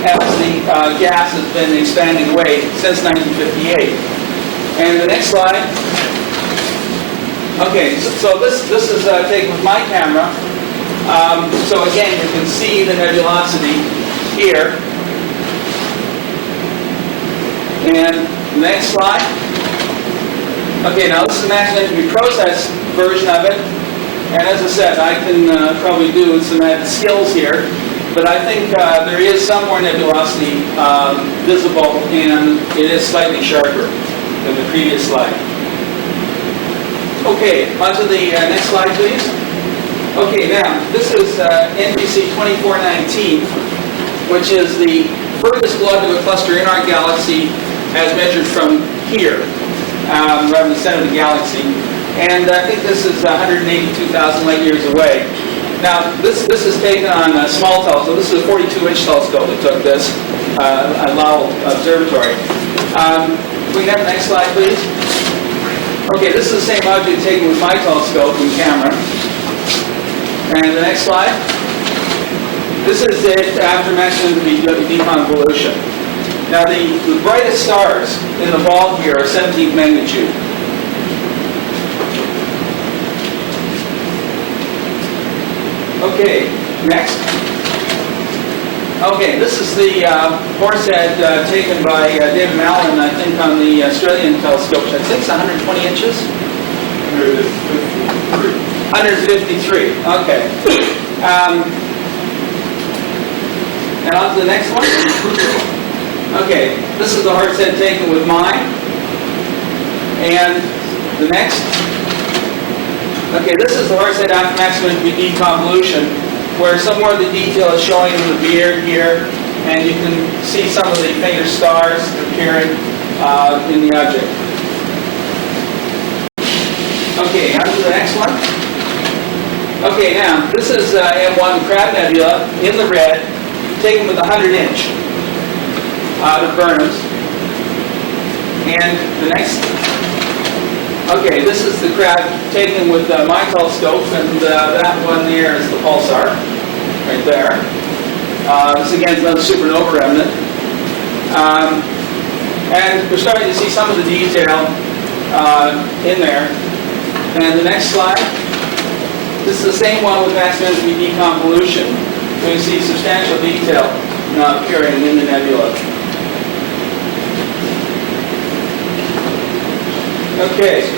as the gas has been expanding away since 1958. And the next slide. Okay, so this is taken with my camera. So again, you can see the nebulosity here. And the next slide. Okay, now this is the maximum entropy process version of it. And as I said, I can probably do some added skills here. But I think there is some more nebulosity visible, and it is slightly sharper than the previous slide. Okay, on to the next slide, please. Okay, now, this is NBC 2419, which is the furthest globular cluster in our galaxy as measured from here, rather than the center of the galaxy. And I think this is 182,000 light years away. Now, this is taken on a small telescope. This is a 42-inch telescope that took this at Lowell Observatory. Can we have the next slide, please? Okay, this is the same object taken with my telescope and camera. And the next slide. This is it after maximum deconvolution. Now, the brightest stars in the ball here are 17th magnitude. Okay, next. Okay, this is the horsehead taken by David Mallon, I think, on the Australian telescope, which I think is 120 inches? 153, okay. And on to the next one. Okay, this is the horsehead taken with mine. And the next. Okay, this is the horsehead after maximum deconvolution, where some more of the detail is showing in the beard here, and you can see some of the fainter stars appearing in the object. Okay, on to the next one. Okay, now, this is M1 Crab Nebula in the red, taken with a 100-inch out of Burnham's. And the next. Okay, this is the crab taken with my telescope, and that one there is the pulsar, right there. This again is another supernova remnant. And we're starting to see some of the detail in there. And the next slide, this is the same one with maximum entropy deconvolution. So you see substantial detail now appearing in the nebula. Okay,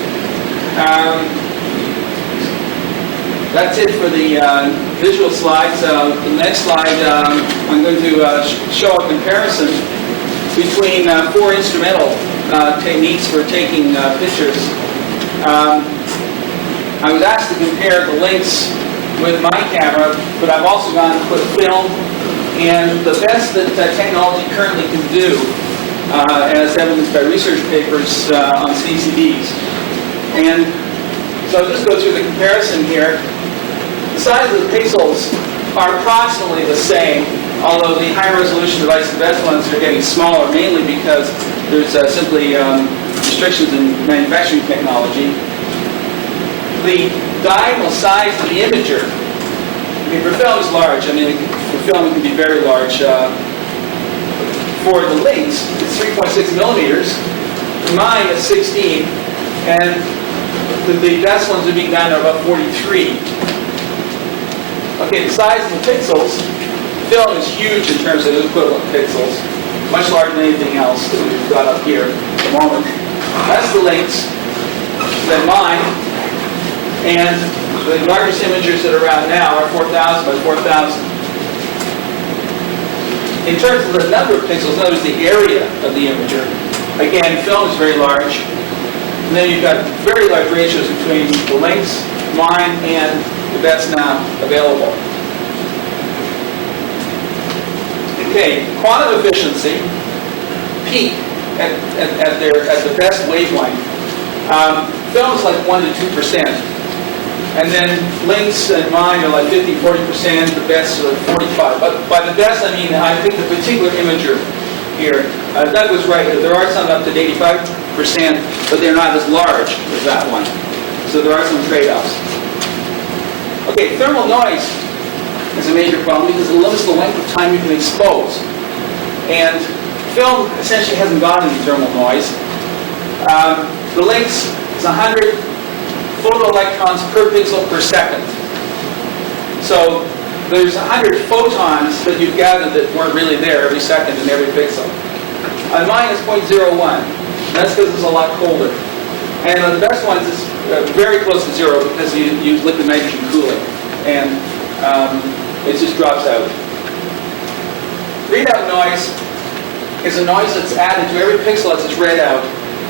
that's it for the visual slides. The next slide, I'm going to show a comparison between 4 instrumental techniques for taking pictures. I was asked to compare the Lynx with my camera, but I've also gone to put film, and the best that technology currently can do, as evidenced by research papers on CCDs. And so I'll just go through the comparison here. The size of the pixels are approximately the same, although the high resolution devices, the best ones, are getting smaller, mainly because there's simply restrictions in manufacturing technology. The diagonal size of the imager, okay, for film is large. I mean, for film it can be very large. For the Lynx, it's 3.6 millimeters. For mine, it's 16, and the best ones are being done are about 43. Okay, the size of the pixels, film is huge in terms of equivalent pixels, much larger than anything else that we've got up here at the moment. That's the Lynx, then mine, and the largest imagers that are around now are 4,000 by 4,000. In terms of the number of pixels, notice the area of the imager. Again, film is very large. And then you've got very large ratios between the Lynx, mine, and the best now available. Okay, quantum efficiency, peak at the best wavelength. Film is like 1 to 2%. And then Lynx and mine are like 50, 40%, the best are like 45. But by the best, I mean, I think the particular imager here, Doug was right, there are some up to 85%, but they're not as large as that one. So there are some trade-offs. Okay, thermal noise is a major problem because it limits the length of time you can expose. And film essentially hasn't got any thermal noise. The Lynx is 100 photoelectrons per pixel per second. So there's 100 photons that you've gathered that weren't really there every second in every pixel. On mine is 0.01. That's because it's a lot colder. And on the best ones, it's very close to zero because you use liquid nitrogen cooling. And it just drops out. Readout noise is a noise that's added to every pixel as it's read out,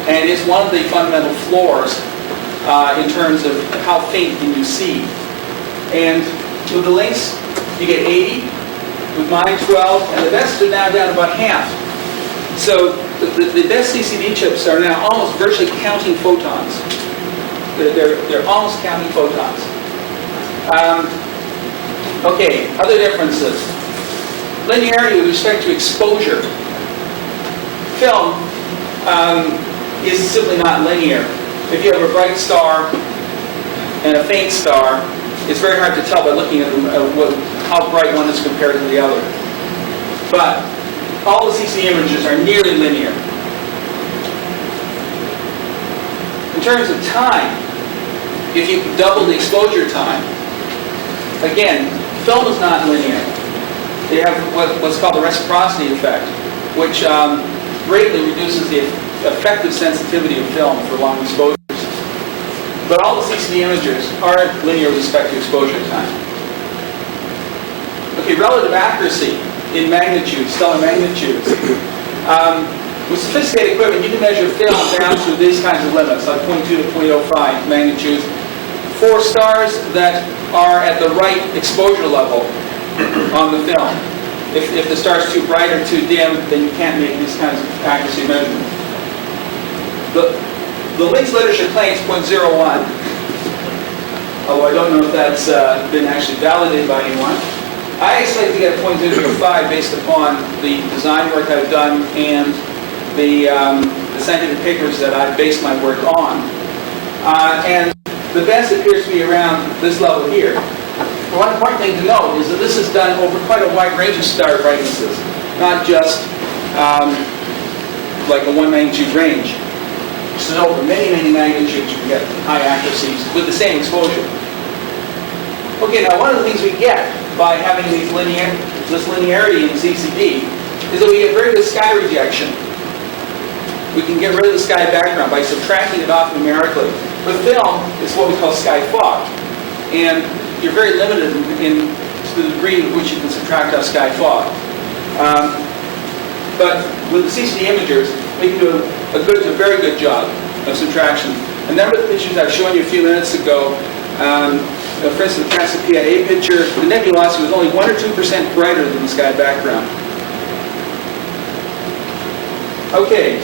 and it's one of the fundamental flaws in terms of how faint can you see. And with the Lynx, you get 80, with mine 12, and the best are now down about half. So the best CCD chips are now almost virtually counting photons. They're almost counting photons. Okay, other differences. Linearity with respect to exposure. Film is simply not linear. If you have a bright star and a faint star, it's very hard to tell by looking at how bright one is compared to the other. But all the CCD images are nearly linear. In terms of time, if you double the exposure time, again, film is not linear. They have what's called the reciprocity effect, which greatly reduces the effective sensitivity of film for long exposures. But all the CCD imagers are linear with respect to exposure time. Okay, relative accuracy in magnitudes, stellar magnitudes. With sophisticated equipment, you can measure film down to these kinds of limits, like 0.2 to 0.05 magnitudes, for stars that are at the right exposure level on the film. If the star's too bright or too dim, then you can't make these kinds of accuracy measurements. The Lynx literature claims 0.01, although I don't know if that's been actually validated by anyone. I expect to get 0.005 based upon the design work I've done and the scientific papers that I've based my work on. And the best appears to be around this level here. One important thing to note is that this is done over quite a wide range of star brightnesses, not just like a 1 magnitude range. This is over many, many magnitudes. You can get high accuracies with the same exposure. Okay, now one of the things we get by having this linearity in CCD is that we get very good sky rejection. We can get rid of the sky background by subtracting it off numerically. With film, it's what we call sky fog. And you're very limited in to the degree to which you can subtract off sky fog. But with the CCD imagers, we can do a very good job of subtraction. A number of the pictures I've shown you a few minutes ago, for instance, the Casapia A picture, the nebulosity was only 1 or 2% brighter than the sky background. Okay,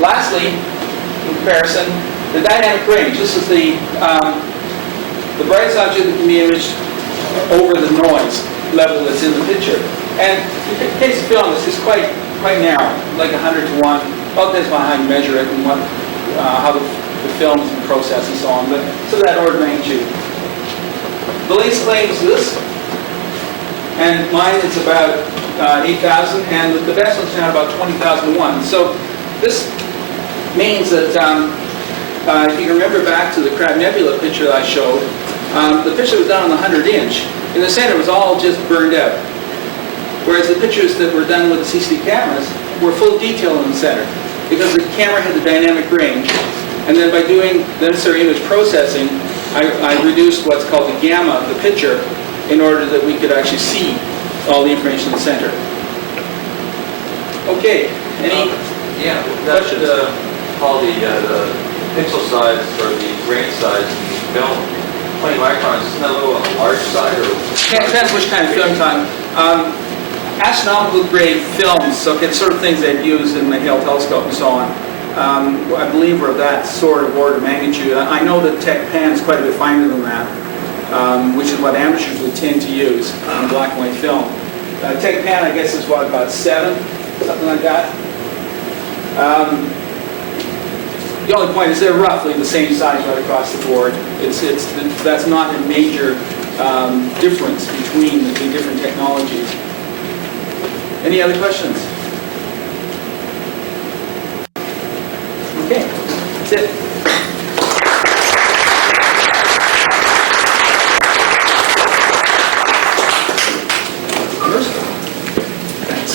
lastly, in comparison, the dynamic range. This is the brightest object that can be imaged over the noise level that's in the picture. And in the case of film, this is quite narrow, like 100 to 1. Well, it depends on how you measure it and how the film is processed and so on, but so that order of magnitude. The Lynx claims this, and mine is about 8,000, and the best one's now about 20,001. So this means that if you remember back to the Crab Nebula picture that I showed, the picture was done on the 100-inch. In the center, it was all just burned out. Whereas the pictures that were done with the Ccd cameras were full of detail in the center, because the camera had the dynamic range. And then by doing the necessary image processing, I reduced what's called the gamma of the picture in order that we could actually see all the information in the center. Okay, any questions? Paul, the pixel size or the grain size in the film, 20 microns, isn't that a little on the large side? Or Depends which kind of film time. Astronomical grade films, so it's sort of things they'd use in the Hale telescope and so on. I believe we're of that sort of order of magnitude. I know that Tech Pan is quite a bit finer than that, which is what amateurs would tend to use on black and white film. Tech Pan, I guess, is what, about 7, something like that. The only point is they're roughly the same size right across the board. That's not a major difference between the different technologies. Any other questions? Okay, that's it. Thanks.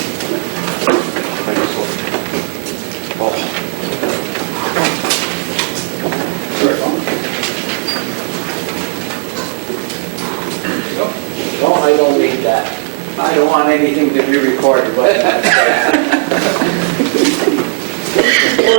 No, I don't read that. I don't want anything to be recorded. Well,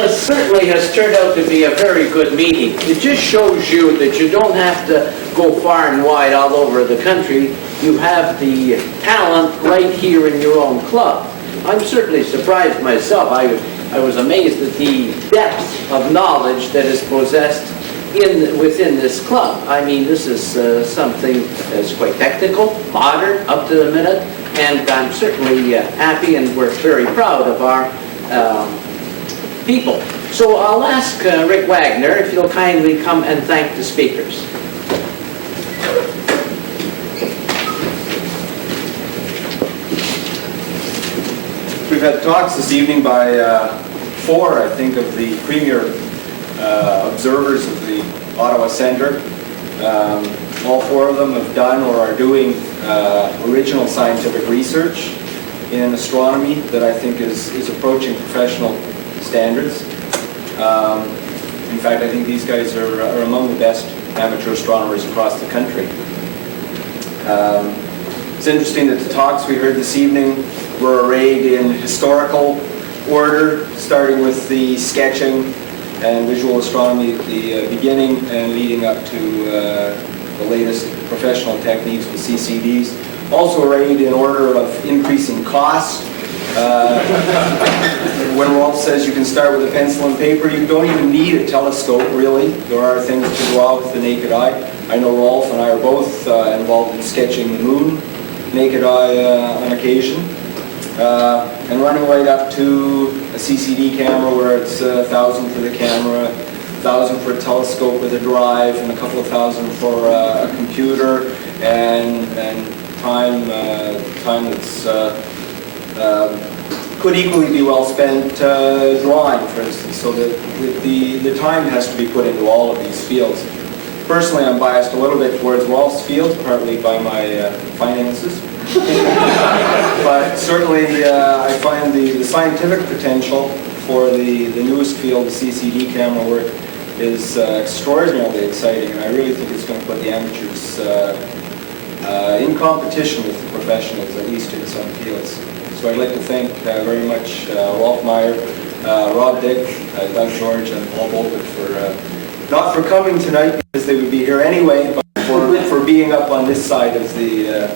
it certainly has turned out to be a very good meeting. It just shows you that you don't have to go far and wide all over the country. You have the talent right here in your own club. I'm certainly surprised myself. I was amazed at the depth of knowledge that is possessed within this club. I mean, this is something that's quite technical, modern, up to the minute, and I'm certainly happy, and we're very proud of our people. So I'll ask Rick Wagner if he'll kindly come and thank the speakers. We've had talks this evening by 4, I think, of the premier observers of the Ottawa Centre. All 4 of them have done or are doing original scientific research in astronomy that I think is approaching professional standards. In fact, I think these guys are among the best amateur astronomers across the country. It's interesting that the talks we heard this evening were arrayed in historical order, starting with the sketching and visual astronomy at the beginning and leading up to the latest professional techniques with CCDs. Also arrayed in order of increasing cost. When Rolf says you can start with a pencil and paper, you don't even need a telescope, really. There are things to go out with the naked eye. I know Rolf and I are both involved in sketching the moon, naked eye on occasion. And running right up to a CCD camera where it's 1,000 for the camera, $1,000 for a telescope with a drive, and a couple of thousand for a computer, and time that's could equally be well spent drawing, for instance. So that the time has to be put into all of these fields. Personally, I'm biased a little bit towards Rolf's field, partly by my finances. But certainly, I find the scientific potential for the newest field, the CCD camera work, is extraordinarily exciting, and I really think it's going to put the amateurs in competition with the professionals, at least in some fields. So I'd like to thank very much Rolf Meyer, Rob Dick, Doug George, and Paul Bolton for not for coming tonight, because they would be here anyway, but for being up on this side of the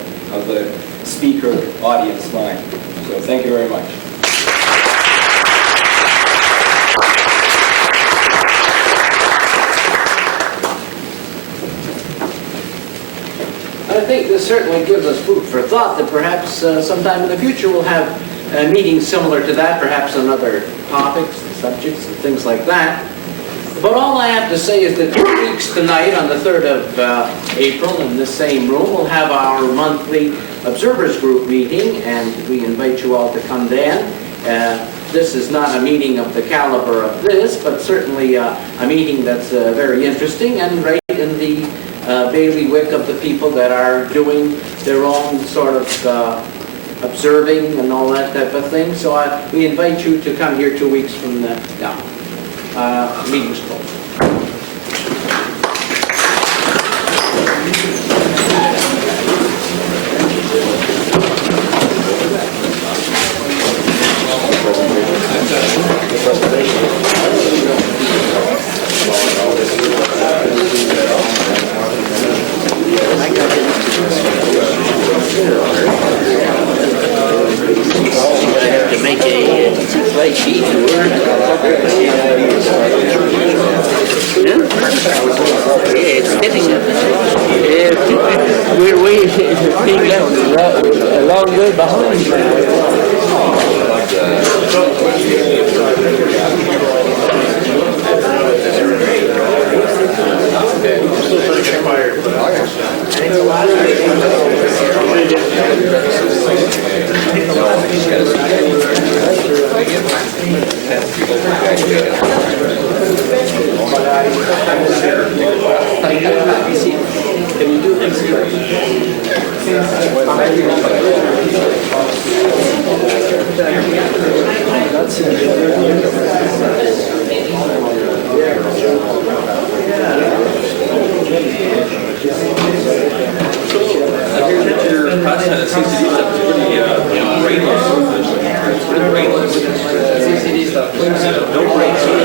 speaker audience line. So thank you very much. I think this certainly gives us food for thought that perhaps sometime in the future we'll have meetings similar to that, perhaps on other topics and subjects and things like that. But all I have to say is that 2 weeks tonight, on the 3rd of April, in this same room, we'll have our monthly Observers Group meeting, and we invite you all to come then. This is not a meeting of the caliber of this, but certainly a meeting that's very interesting and right in the bailiwick of the people that are doing their own sort of observing and all that type of thing. So we invite you to come here 2 weeks from the meeting's closed. To make a slight detour. Yeah, it's fitting. We're way being left a long way behind. Can you do this? Your process, CCD stuff is pretty brainless. It's pretty brainless. CCD stuff is no brains.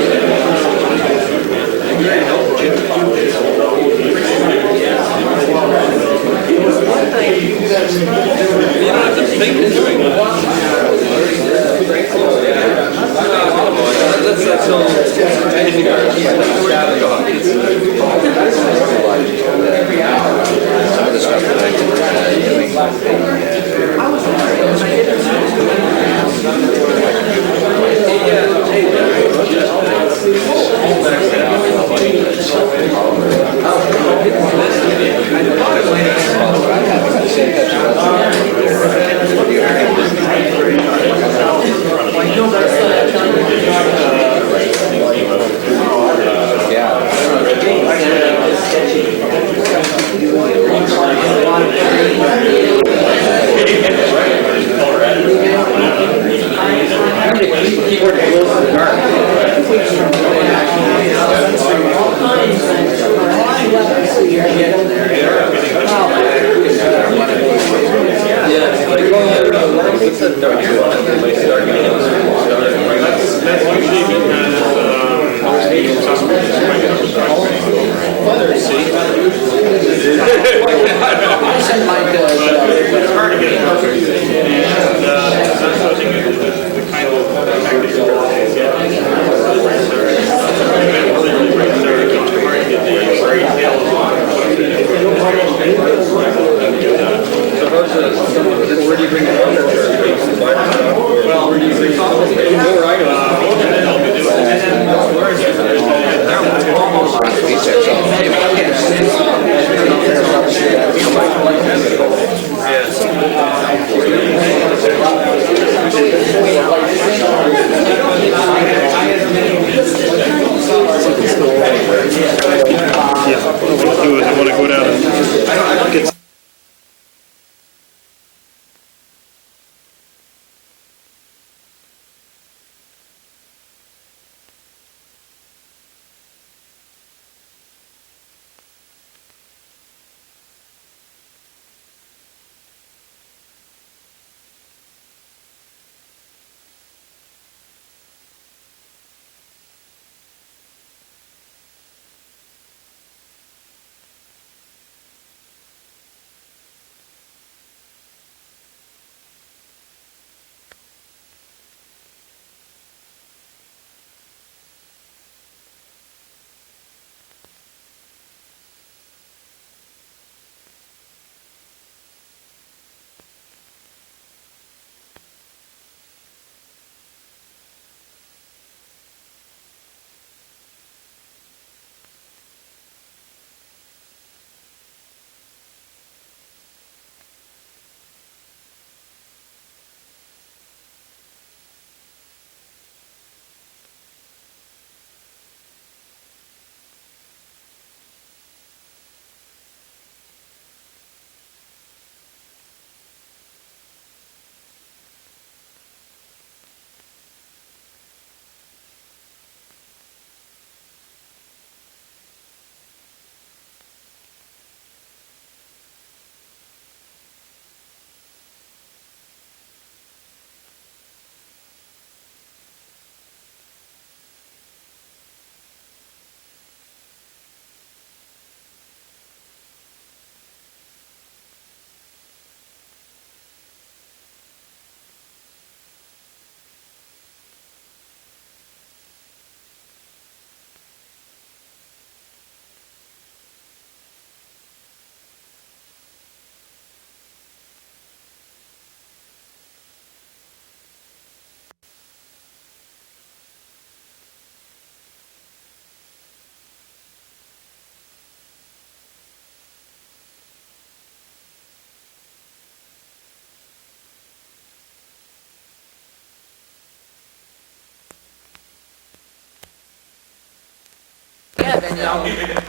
have any,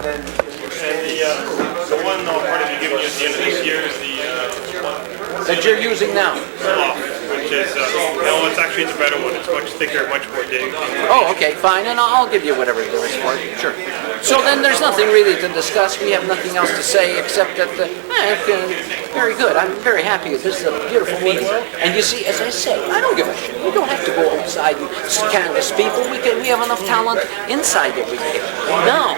And the one I'll probably be giving you at the end of this year is the that you're using now? which is, no, it's actually the better one. It's much thicker, much more dig. Oh, okay, fine, and I'll give you whatever there is for it, sure. So then there's nothing really to discuss, we have nothing else to say except that, very good, I'm very happy with this, is a beautiful meeting. And you see, as I say, I don't give a shit, we don't have to go outside and canvass people, we have enough talent inside that we can. Now,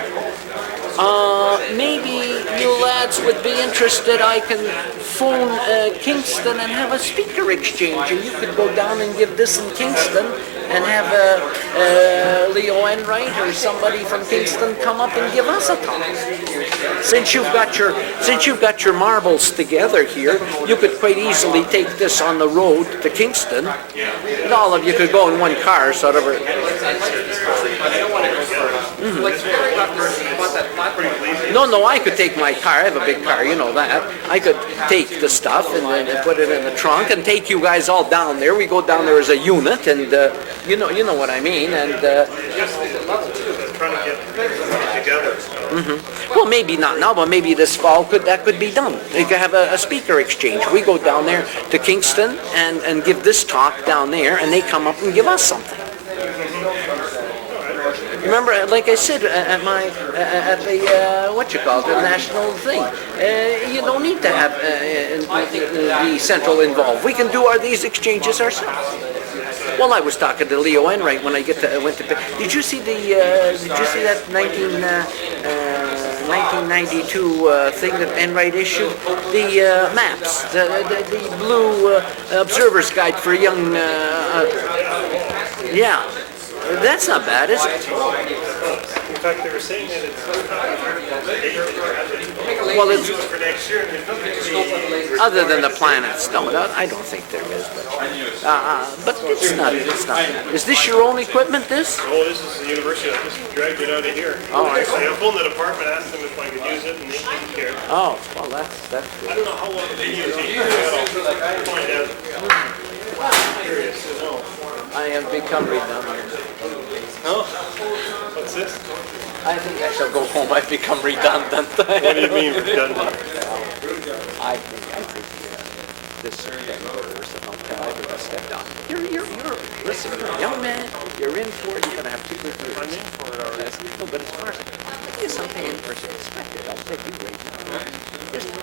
maybe you lads would be interested, I can phone Kingston and have a speaker exchange, and you could go down and give this in Kingston and have Leo Enright or somebody from Kingston come up and give us a talk. Since you've got your marbles together here, you could quite easily take this on the road to Kingston, and all of you could go in one car, sort of. No, I could take my car. I have a big car, you know that. I could take the stuff and then put it in the trunk and take you guys all down there. We go down there as a unit, and you know what I mean. And Trying to get together. well, maybe not now, but maybe this fall that could be done. You could have a speaker exchange. We go down there to Kingston and give this talk down there, and they come up and give us something. Remember, like I said, at the the national thing, you don't need to have the central involved. We can do these exchanges ourselves. Well, I was talking to Leo Enright when I went to. Did you see that 1992 thing that Enright issued? The maps, the blue observer's guide for young. Yeah. That's not bad, is it? In fact, they were saying that it's well, it's for next year. other than the planets. No, I don't think there is. But it's not. Bad. Is this your own equipment? This? Oh, this is the university. I just dragged it out of here. Oh, I see. I phoned the department, asked them if I could use it, and they didn't care. Oh, well, that's I good. don't know how long they use it. I'll find out. I'm curious to know. I have become redundant. Oh, what's this? I think I shall go home. I've become redundant. What do you mean redundant? I think this thing or something. I think I'll step down. Listen, you're a young man. You're in for it. You're going to have 2 good years. I'm in for it already. No, but as far as it's something in perspective, I'll take you right now.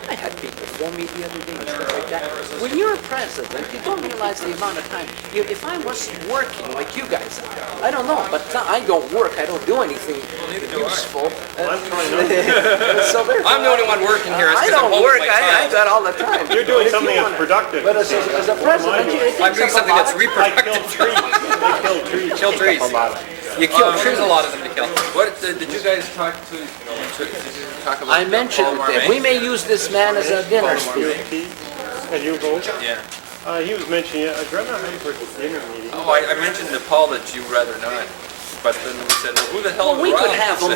I had people phone me the other day and stuff like that. When you're a president, you don't realize the amount of time. If I was working like you guys are, I don't know, but I don't work. I don't do anything useful. I'm trying not So I'm the only one working here. I don't work. I got all the time. You're doing If you something that's want- productive. But as a president, it I'm takes doing up a something lot that's of- I kill trees. I kill trees. Kill trees. You kill There's trees. a lot of them to kill. What did you guys talk to? Talk about I mentioned that we may use this man as a dinner speaker. And you vote? Yeah. He was mentioning, I'd rather have him for the dinner meeting. Oh, I mentioned to Paul that you rather not. But then we said, well, who the hell? Well, we could have him.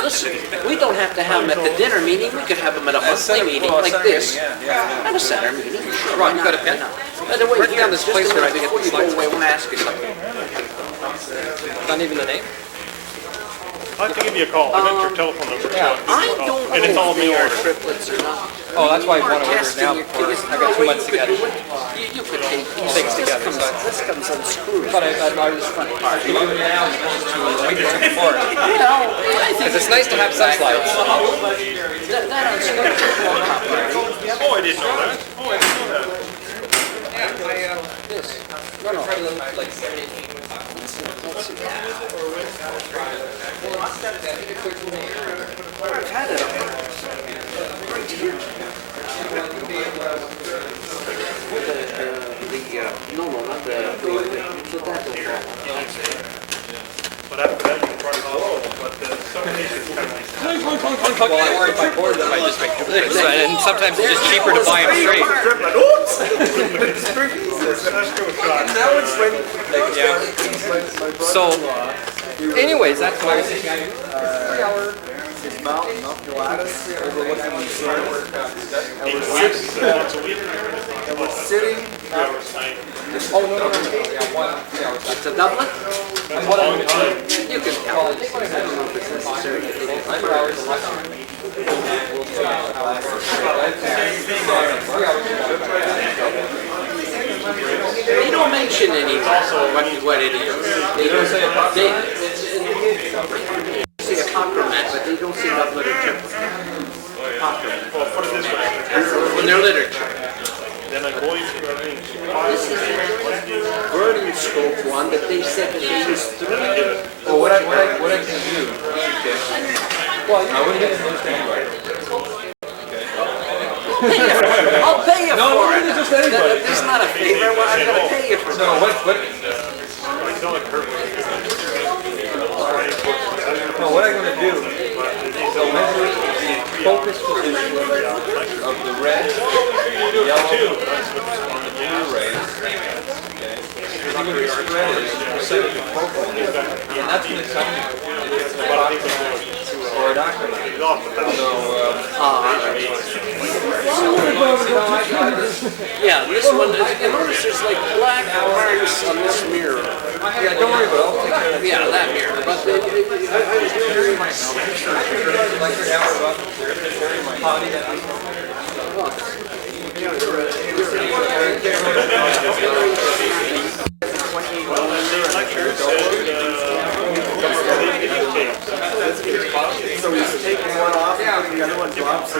Listen, we don't have to have him at the dinner meeting. We could have him at a monthly meeting like this. At a center meeting. Sure. Ron, you got a pen? By the way, Working on this place where I think before you go away, I want to ask you something. Not even the name? I'll have to give you a call. I got your telephone number. Yeah. I don't And it's all know if they me are order. triplets or not. Oh, that's why I When want you are to order it now testing your before tickets, I got 2 months to you get could it. do it. You could take these. Things together, so This comes unscrewed. But I was trying to do it now as opposed to a week or two before. Well, I think Because it's nice to have some slides. that unscrews is more complicated. Oh, I didn't know that. Oh, I didn't know that. This. No. Like 70. I've had it up there. Right here. No, not the that But after that, you can try to follow. But some of these is kind of Well, I worry if I board them, I just make mistakes. And sometimes it's just cheaper to buy them straight. So, anyways, that's why I was thinking 3 hour his mountain up the lattice, overlooking the stars. And we're sitting at, oh, no, It's a doublet? You can tell. I don't know if it's necessary. They don't mention any what it is. They don't say apocryphal, but they don't say about literature. In their literature. This is the burning scope one that they said that they used to. Well, what I can do, well, I wouldn't get those anyway. I'll pay you No, for it. just anybody. That's not a favor. Well, I'm going to pay you for it. No, what, no, what I'm going to do, they'll measure the focus position of the red, yellow, and the blue rays. Okay? See what the spread is, the percentage of focal, and that's going to tell me if it's an approximate or an accurate. Yeah, this one, you notice there's like black marks on this mirror. Yeah, don't worry about it. I'll take care of it. Yeah, that mirror. But I was Carry my like your hammer up, carry my body. so he's taking one off, and the other one drops.